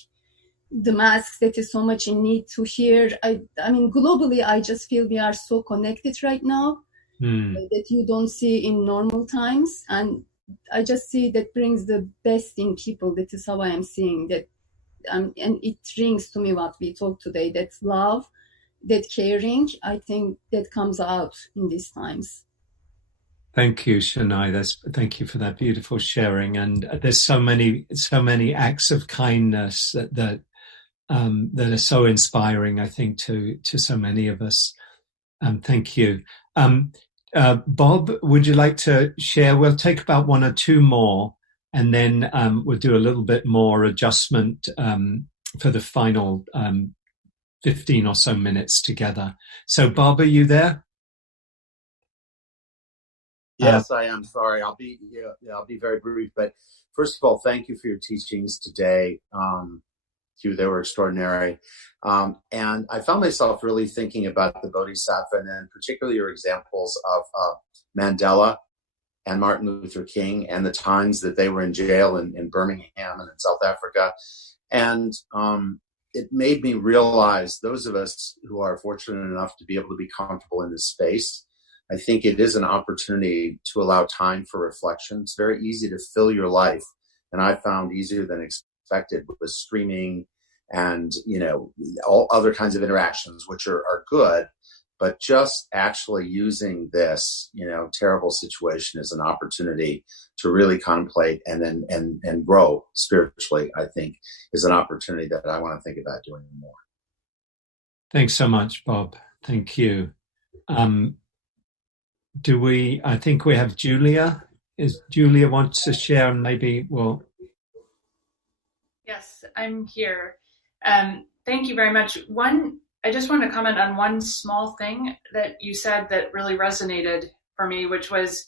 the masks that is so much in need to here. I mean, globally, I just feel we are so connected right now that you don't see in normal times. And I just see that brings the best in people. That is how I am seeing that. And it rings to me what we talked today, that love, that caring, I think that comes out in these times. Thank you, Shania. Thank you for that beautiful sharing. And there's so many acts of kindness that are so inspiring, I think, to so many of us. Thank you. Bob, would you like to share? We'll take about one or two more, and then we'll do a little bit more adjustment for the final 15 or so minutes together. So, Bob, are you there? Yes, I am. Sorry, I'll be very brief. But first of all, thank you for your teachings today, Hugh. They were extraordinary, and I found myself really thinking about the Bodhisattva, and then particularly your examples of Mandela and Martin Luther King, and the times that they were in jail in Birmingham and in South Africa, and it made me realize, those of us who are fortunate enough to be able to be comfortable in this space, I think it is an opportunity to allow time for reflection. It's very easy to fill your life, and I found easier than expected with streaming and, all other kinds of interactions, which are good, but just actually using this, terrible situation as an opportunity to really contemplate and grow spiritually, I think, is an opportunity that I want to think about doing more. Thanks so much, Bob. Thank you. I think we have Julia. Is Julia wants to share, and maybe Yes, I'm here. Thank you very much. I just want to comment on one small thing that you said that really resonated for me, which was,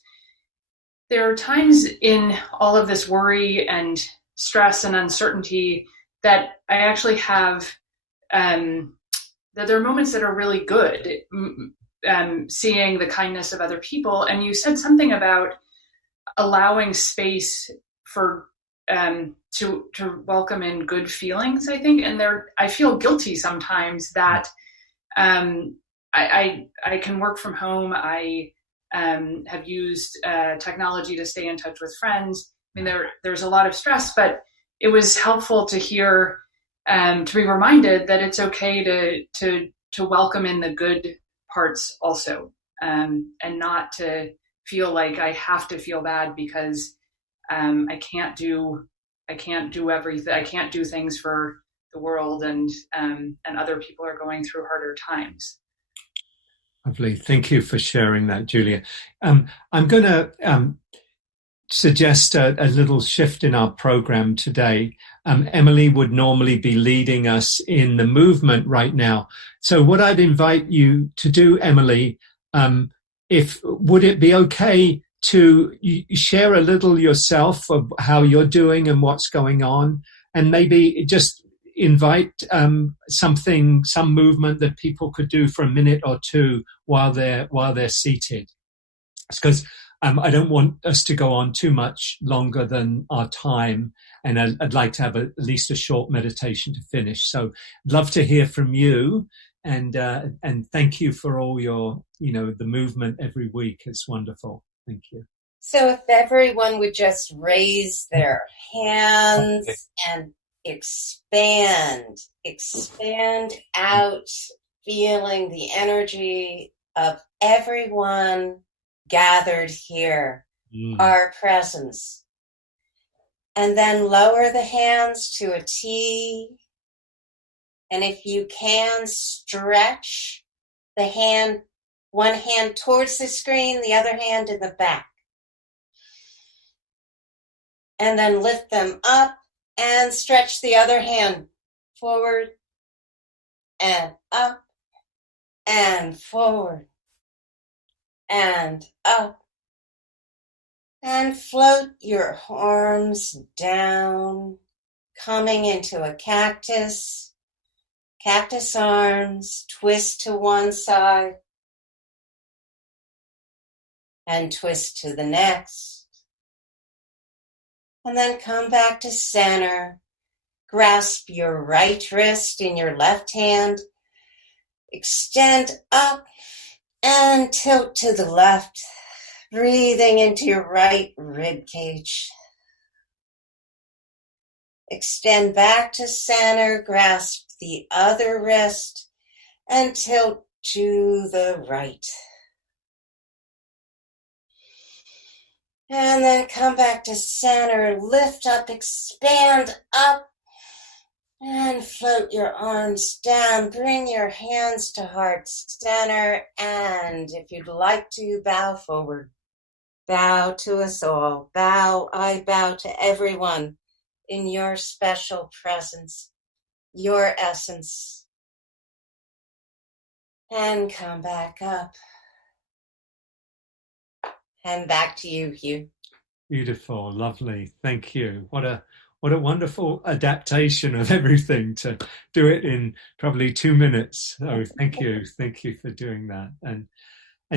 there are times in all of this worry and stress and uncertainty that I actually have, that there are moments that are really good, seeing the kindness of other people. And you said something about allowing space for to welcome in good feelings, I think. And I feel guilty sometimes that I can work from home. I have used technology to stay in touch with friends. I mean, there's a lot of stress, but it was helpful to hear, to be reminded that it's okay to welcome in the good parts also, and not to feel like I have to feel bad because I can't do everything. I can't do things for the world, and other people are going through harder times. Lovely. Thank you for sharing that, Julia. I'm going to suggest a little shift in our program today. Emily would normally be leading us in the movement right now. So what I'd invite you to do, Emily, would it be okay to share a little yourself of how you're doing and what's going on, and maybe just invite some movement that people could do for a minute or two while they're seated, because I don't want us to go on too much longer than our time, and I'd like to have at least a short meditation to finish. So I'd love to hear from you, and thank you for all your, the movement every week. It's wonderful. Thank you. So if everyone would just raise their hands and expand out, feeling the energy of everyone gathered here, our presence. And then lower the hands to a T. And if you can, stretch the hand, one hand towards the screen, the other hand in the back. And then lift them up and stretch the other hand forward and up and forward and up. And float your arms down, coming into a cactus. Cactus arms, twist to one side and twist to the next. And then come back to center. Grasp your right wrist in your left hand. Extend up and tilt to the left. Breathing into your right rib cage. Extend back to center. Grasp the other wrist and tilt to the right. And then come back to center. Lift up, expand up, and float your arms down. Bring your hands to heart center. And if you'd like to, bow forward. Bow to us all. Bow, I bow to everyone in your special presence, your essence. And come back up. And back to you, Hugh. Beautiful, lovely. Thank you. What a wonderful adaptation of everything to do it in probably 2 minutes. So thank you for doing that, and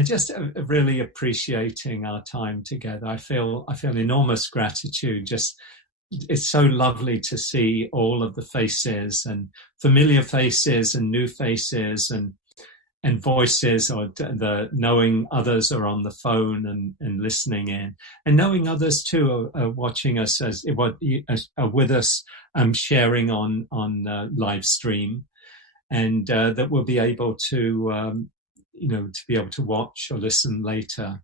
just really appreciating our time together. I feel enormous gratitude. Just it's so lovely to see all of the faces, and familiar faces and new faces, and voices, or the knowing others are on the phone and listening in, and knowing others too are watching us are with us, sharing on live stream, and that we'll be able to to be able to watch or listen later.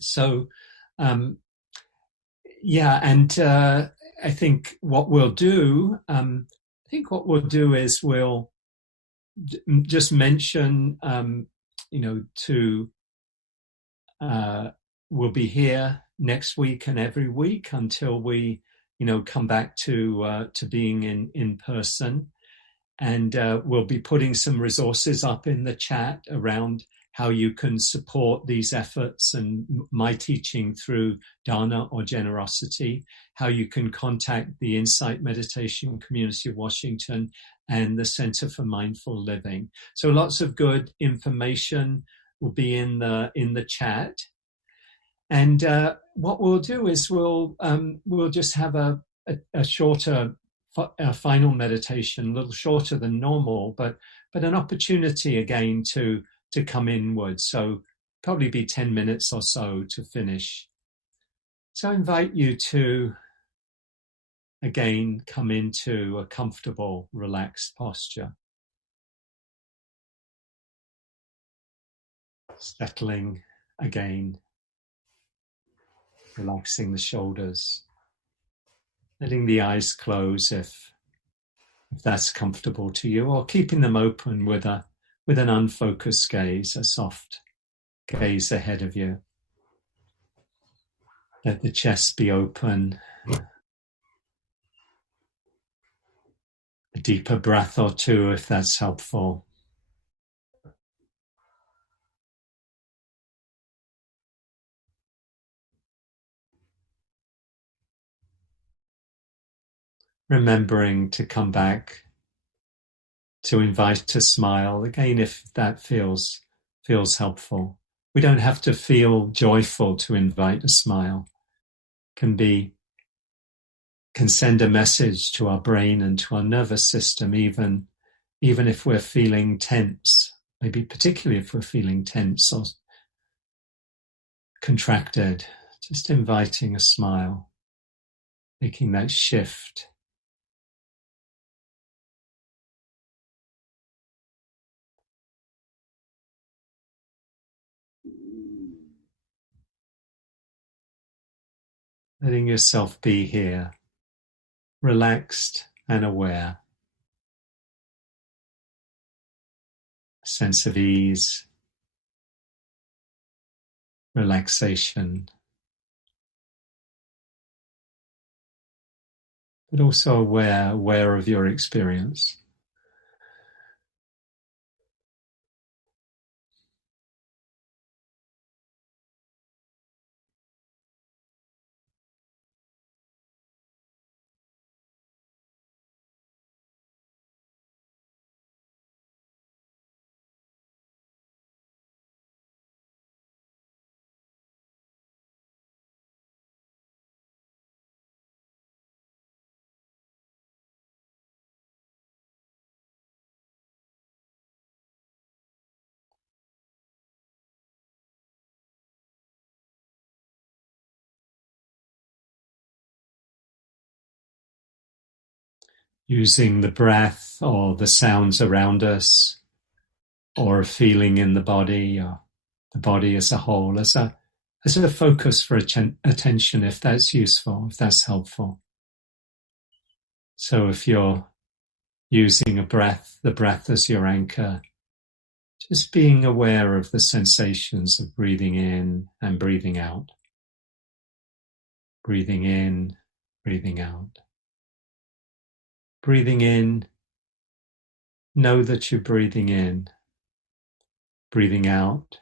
So I think what we'll do is we'll just mention, we'll be here next week and every week until we, come back to being in person. And we'll be putting some resources up in the chat around how you can support these efforts and my teaching through dana or generosity, how you can contact the Insight Meditation Community of Washington and the Center for Mindful Living. So lots of good information will be in the chat. And what we'll do is we'll just have a shorter final meditation, a little shorter than normal, but an opportunity again to come inward. So probably be 10 minutes or so to finish. So I invite you to again come into a comfortable, relaxed posture. Settling again, relaxing the shoulders, letting the eyes close if that's comfortable to you, or keeping them open with an unfocused gaze, a soft gaze ahead of you. Let the chest be open. A deeper breath or two if that's helpful. Remembering to come back to invite a smile again if that feels helpful. We don't have to feel joyful to invite a smile. Can send a message to our brain and to our nervous system, even if we're feeling tense, maybe particularly if we're feeling tense or contracted, Just inviting a smile, making that shift. Letting yourself be here, relaxed and aware. A sense of ease, relaxation, but also aware of your experience. Using the breath or the sounds around us, or a feeling in the body, or the body as a whole, as a focus for attention, if that's useful, if that's helpful. So if you're using the breath as your anchor, just being aware of the sensations of breathing in and breathing out. Breathing in, breathing out. Breathing in, know that you're breathing in. Breathing out,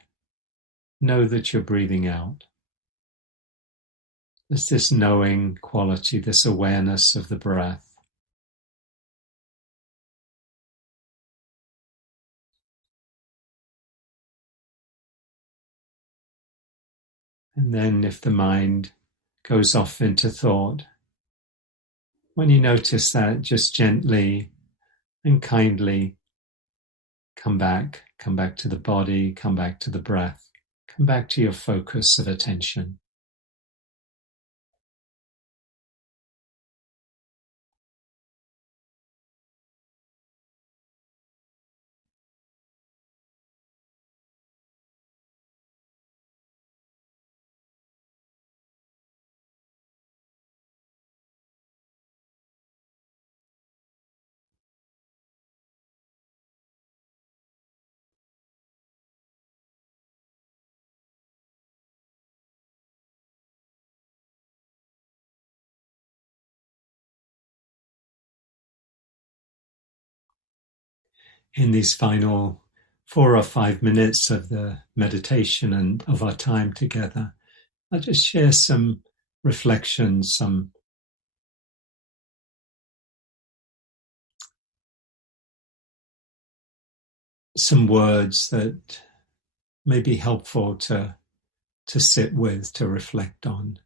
know that you're breathing out. There's this knowing quality, this awareness of the breath. And then if the mind goes off into thought, when you notice that, just gently and kindly come back to the body, come back to the breath, come back to your focus of attention. In these final 4 or 5 minutes of the meditation and of our time together, I'll just share some reflections, some words that may be helpful to sit with, to reflect on,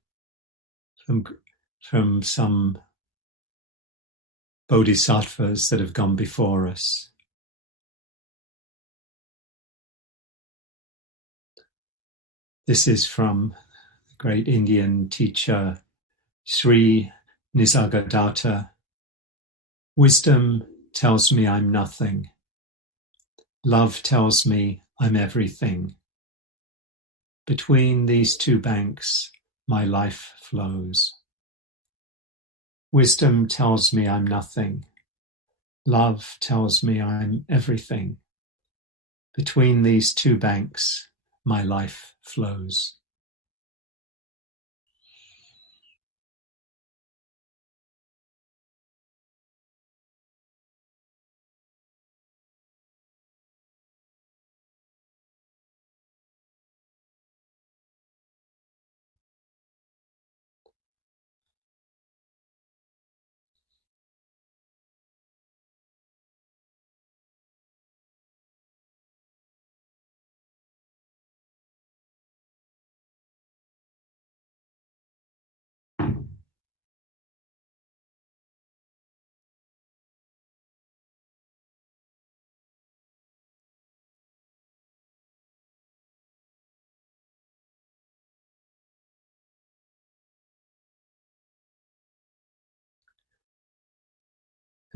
from some bodhisattvas that have gone before us. This is from the great Indian teacher Sri Nisargadatta. Wisdom tells me I'm nothing. Love tells me I'm everything. Between these two banks, my life flows. Wisdom tells me I'm nothing. Love tells me I'm everything. Between these two banks, my life flows.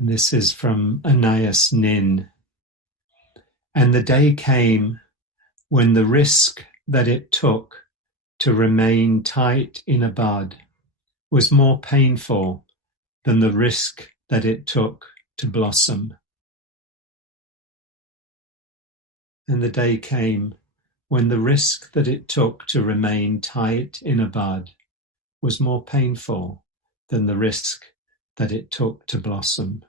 And this is from Anais Nin. And the day came when the risk that it took to remain tight in a bud was more painful than the risk that it took to blossom. And the day came when the risk that it took to remain tight in a bud was more painful than the risk that it took to blossom.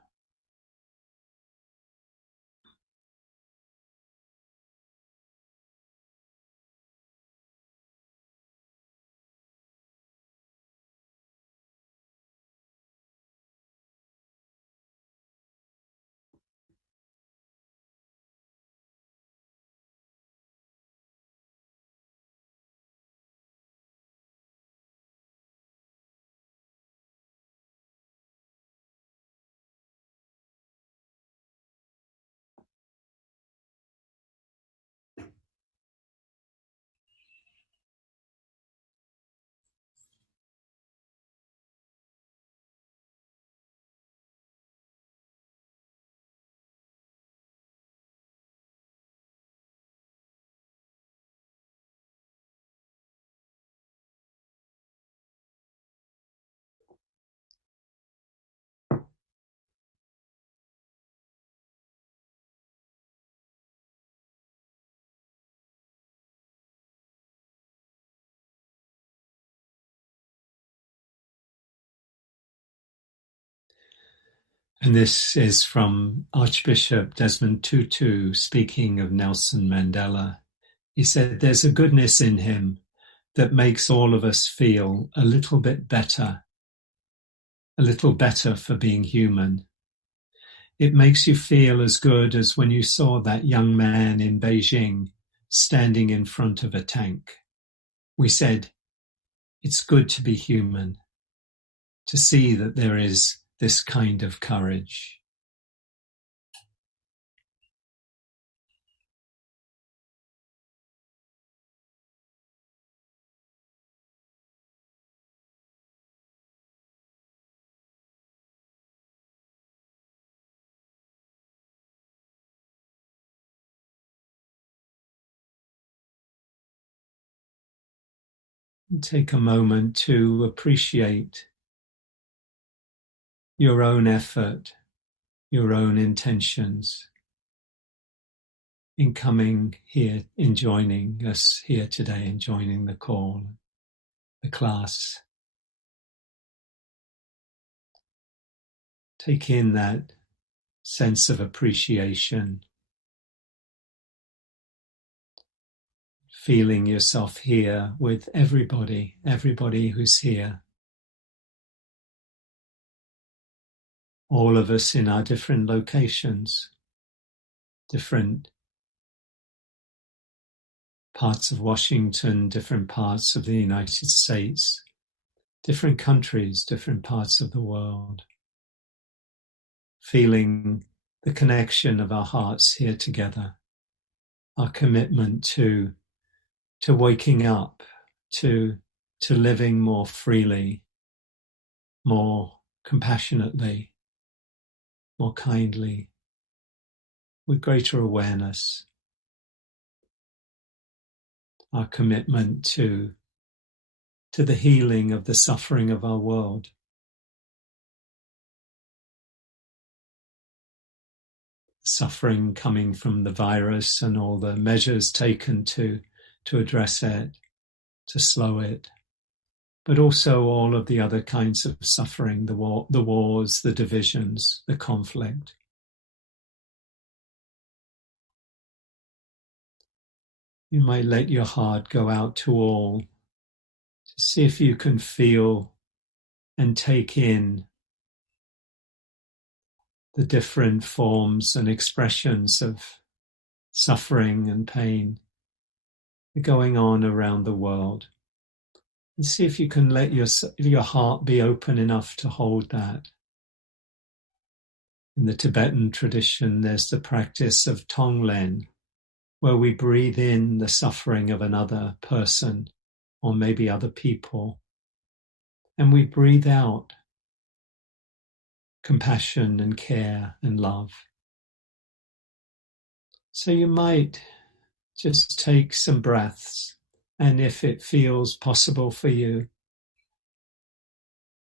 And this is from Archbishop Desmond Tutu speaking of Nelson Mandela. He said, "There's a goodness in him that makes all of us feel a little better for being human. It makes you feel as good as when you saw that young man in Beijing standing in front of a tank. We said, it's good to be human, to see that there is this kind of courage." And take a moment to appreciate your own effort, your own intentions in coming here, in joining us here today, in joining the call, the class. Take in that sense of appreciation, feeling yourself here with everybody who's here. All of us in our different locations, different parts of Washington, different parts of the United States, different countries, different parts of the world. Feeling the connection of our hearts here together, our commitment to waking up, to living more freely, more compassionately, more kindly, with greater awareness. Our commitment to the healing of the suffering of our world. Suffering coming from the virus and all the measures taken to address it, to slow it, but also all of the other kinds of suffering, the wars, the divisions, the conflict. You might let your heart go out to all, to see if you can feel and take in the different forms and expressions of suffering and pain going on around the world. And see if you can let your heart be open enough to hold that. In the Tibetan tradition, there's the practice of Tonglen, where we breathe in the suffering of another person, or maybe other people, and we breathe out compassion and care and love. So you might just take some breaths, and if it feels possible for you,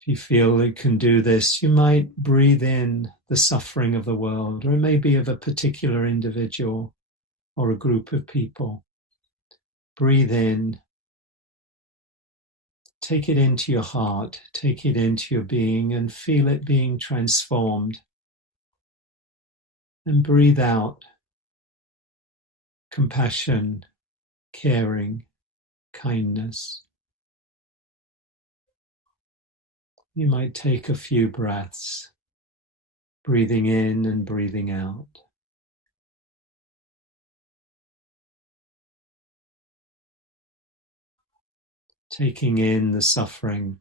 if you feel you can do this, you might breathe in the suffering of the world, or maybe of a particular individual or a group of people. Breathe in, take it into your heart, take it into your being, and feel it being transformed. And breathe out compassion, caring, kindness. You might take a few breaths, breathing in and breathing out. Taking in the suffering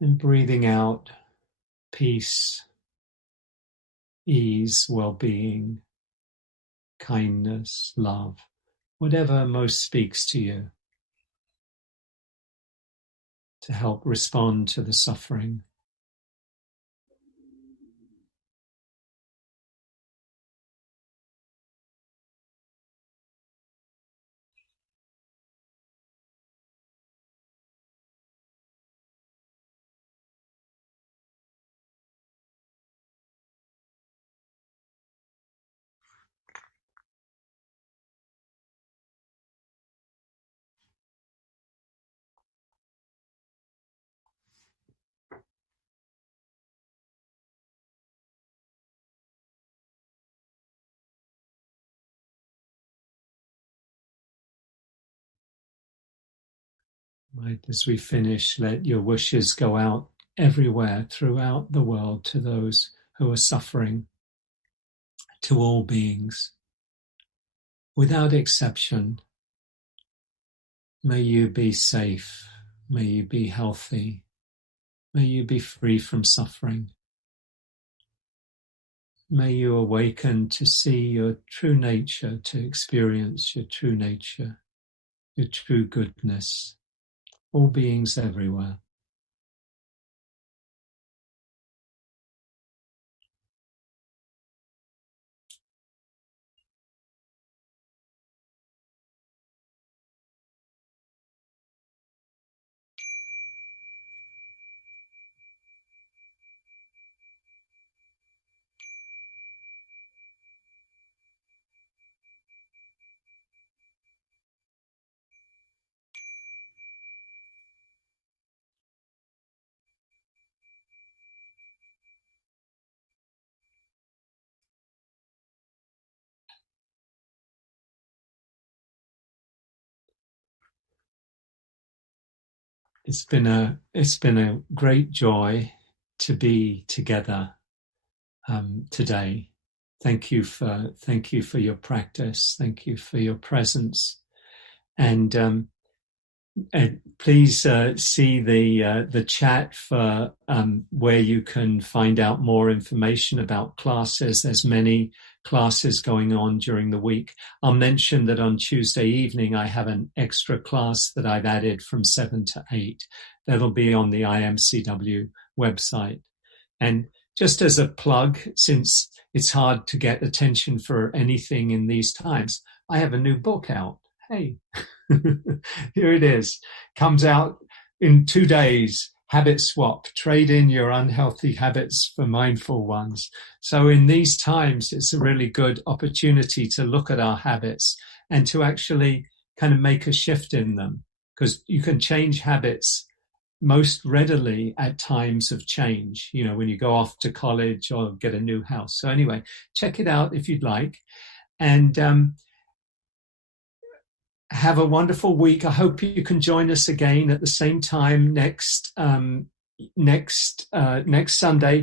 and breathing out peace, ease, well-being, kindness, love, whatever most speaks to you to help respond to the suffering. Right, as we finish, let your wishes go out everywhere throughout the world to those who are suffering, to all beings, without exception. May you be safe, may you be healthy, may you be free from suffering. May you awaken to see your true nature, to experience your true nature, your true goodness. All beings everywhere. It's been a great joy to be together today. Thank you for your practice. Thank you for your presence, and please see the chat for where you can find out more information about classes. There's many classes going on during the week. I'll mention that on Tuesday evening I have an extra class that I've added from 7 to 8. That'll be on the IMCW website. And just as a plug, since it's hard to get attention for anything in these times, I have a new book out. Hey, here it is. Comes out in 2 days. Habit Swap. Trade in your unhealthy habits for mindful ones. So in these times, it's a really good opportunity to look at our habits and to actually kind of make a shift in them, because you can change habits most readily at times of change, you know, when you go off to college or get a new house. So anyway, check it out if you'd like. And have a wonderful week. I hope you can join us again at the same time next Sunday.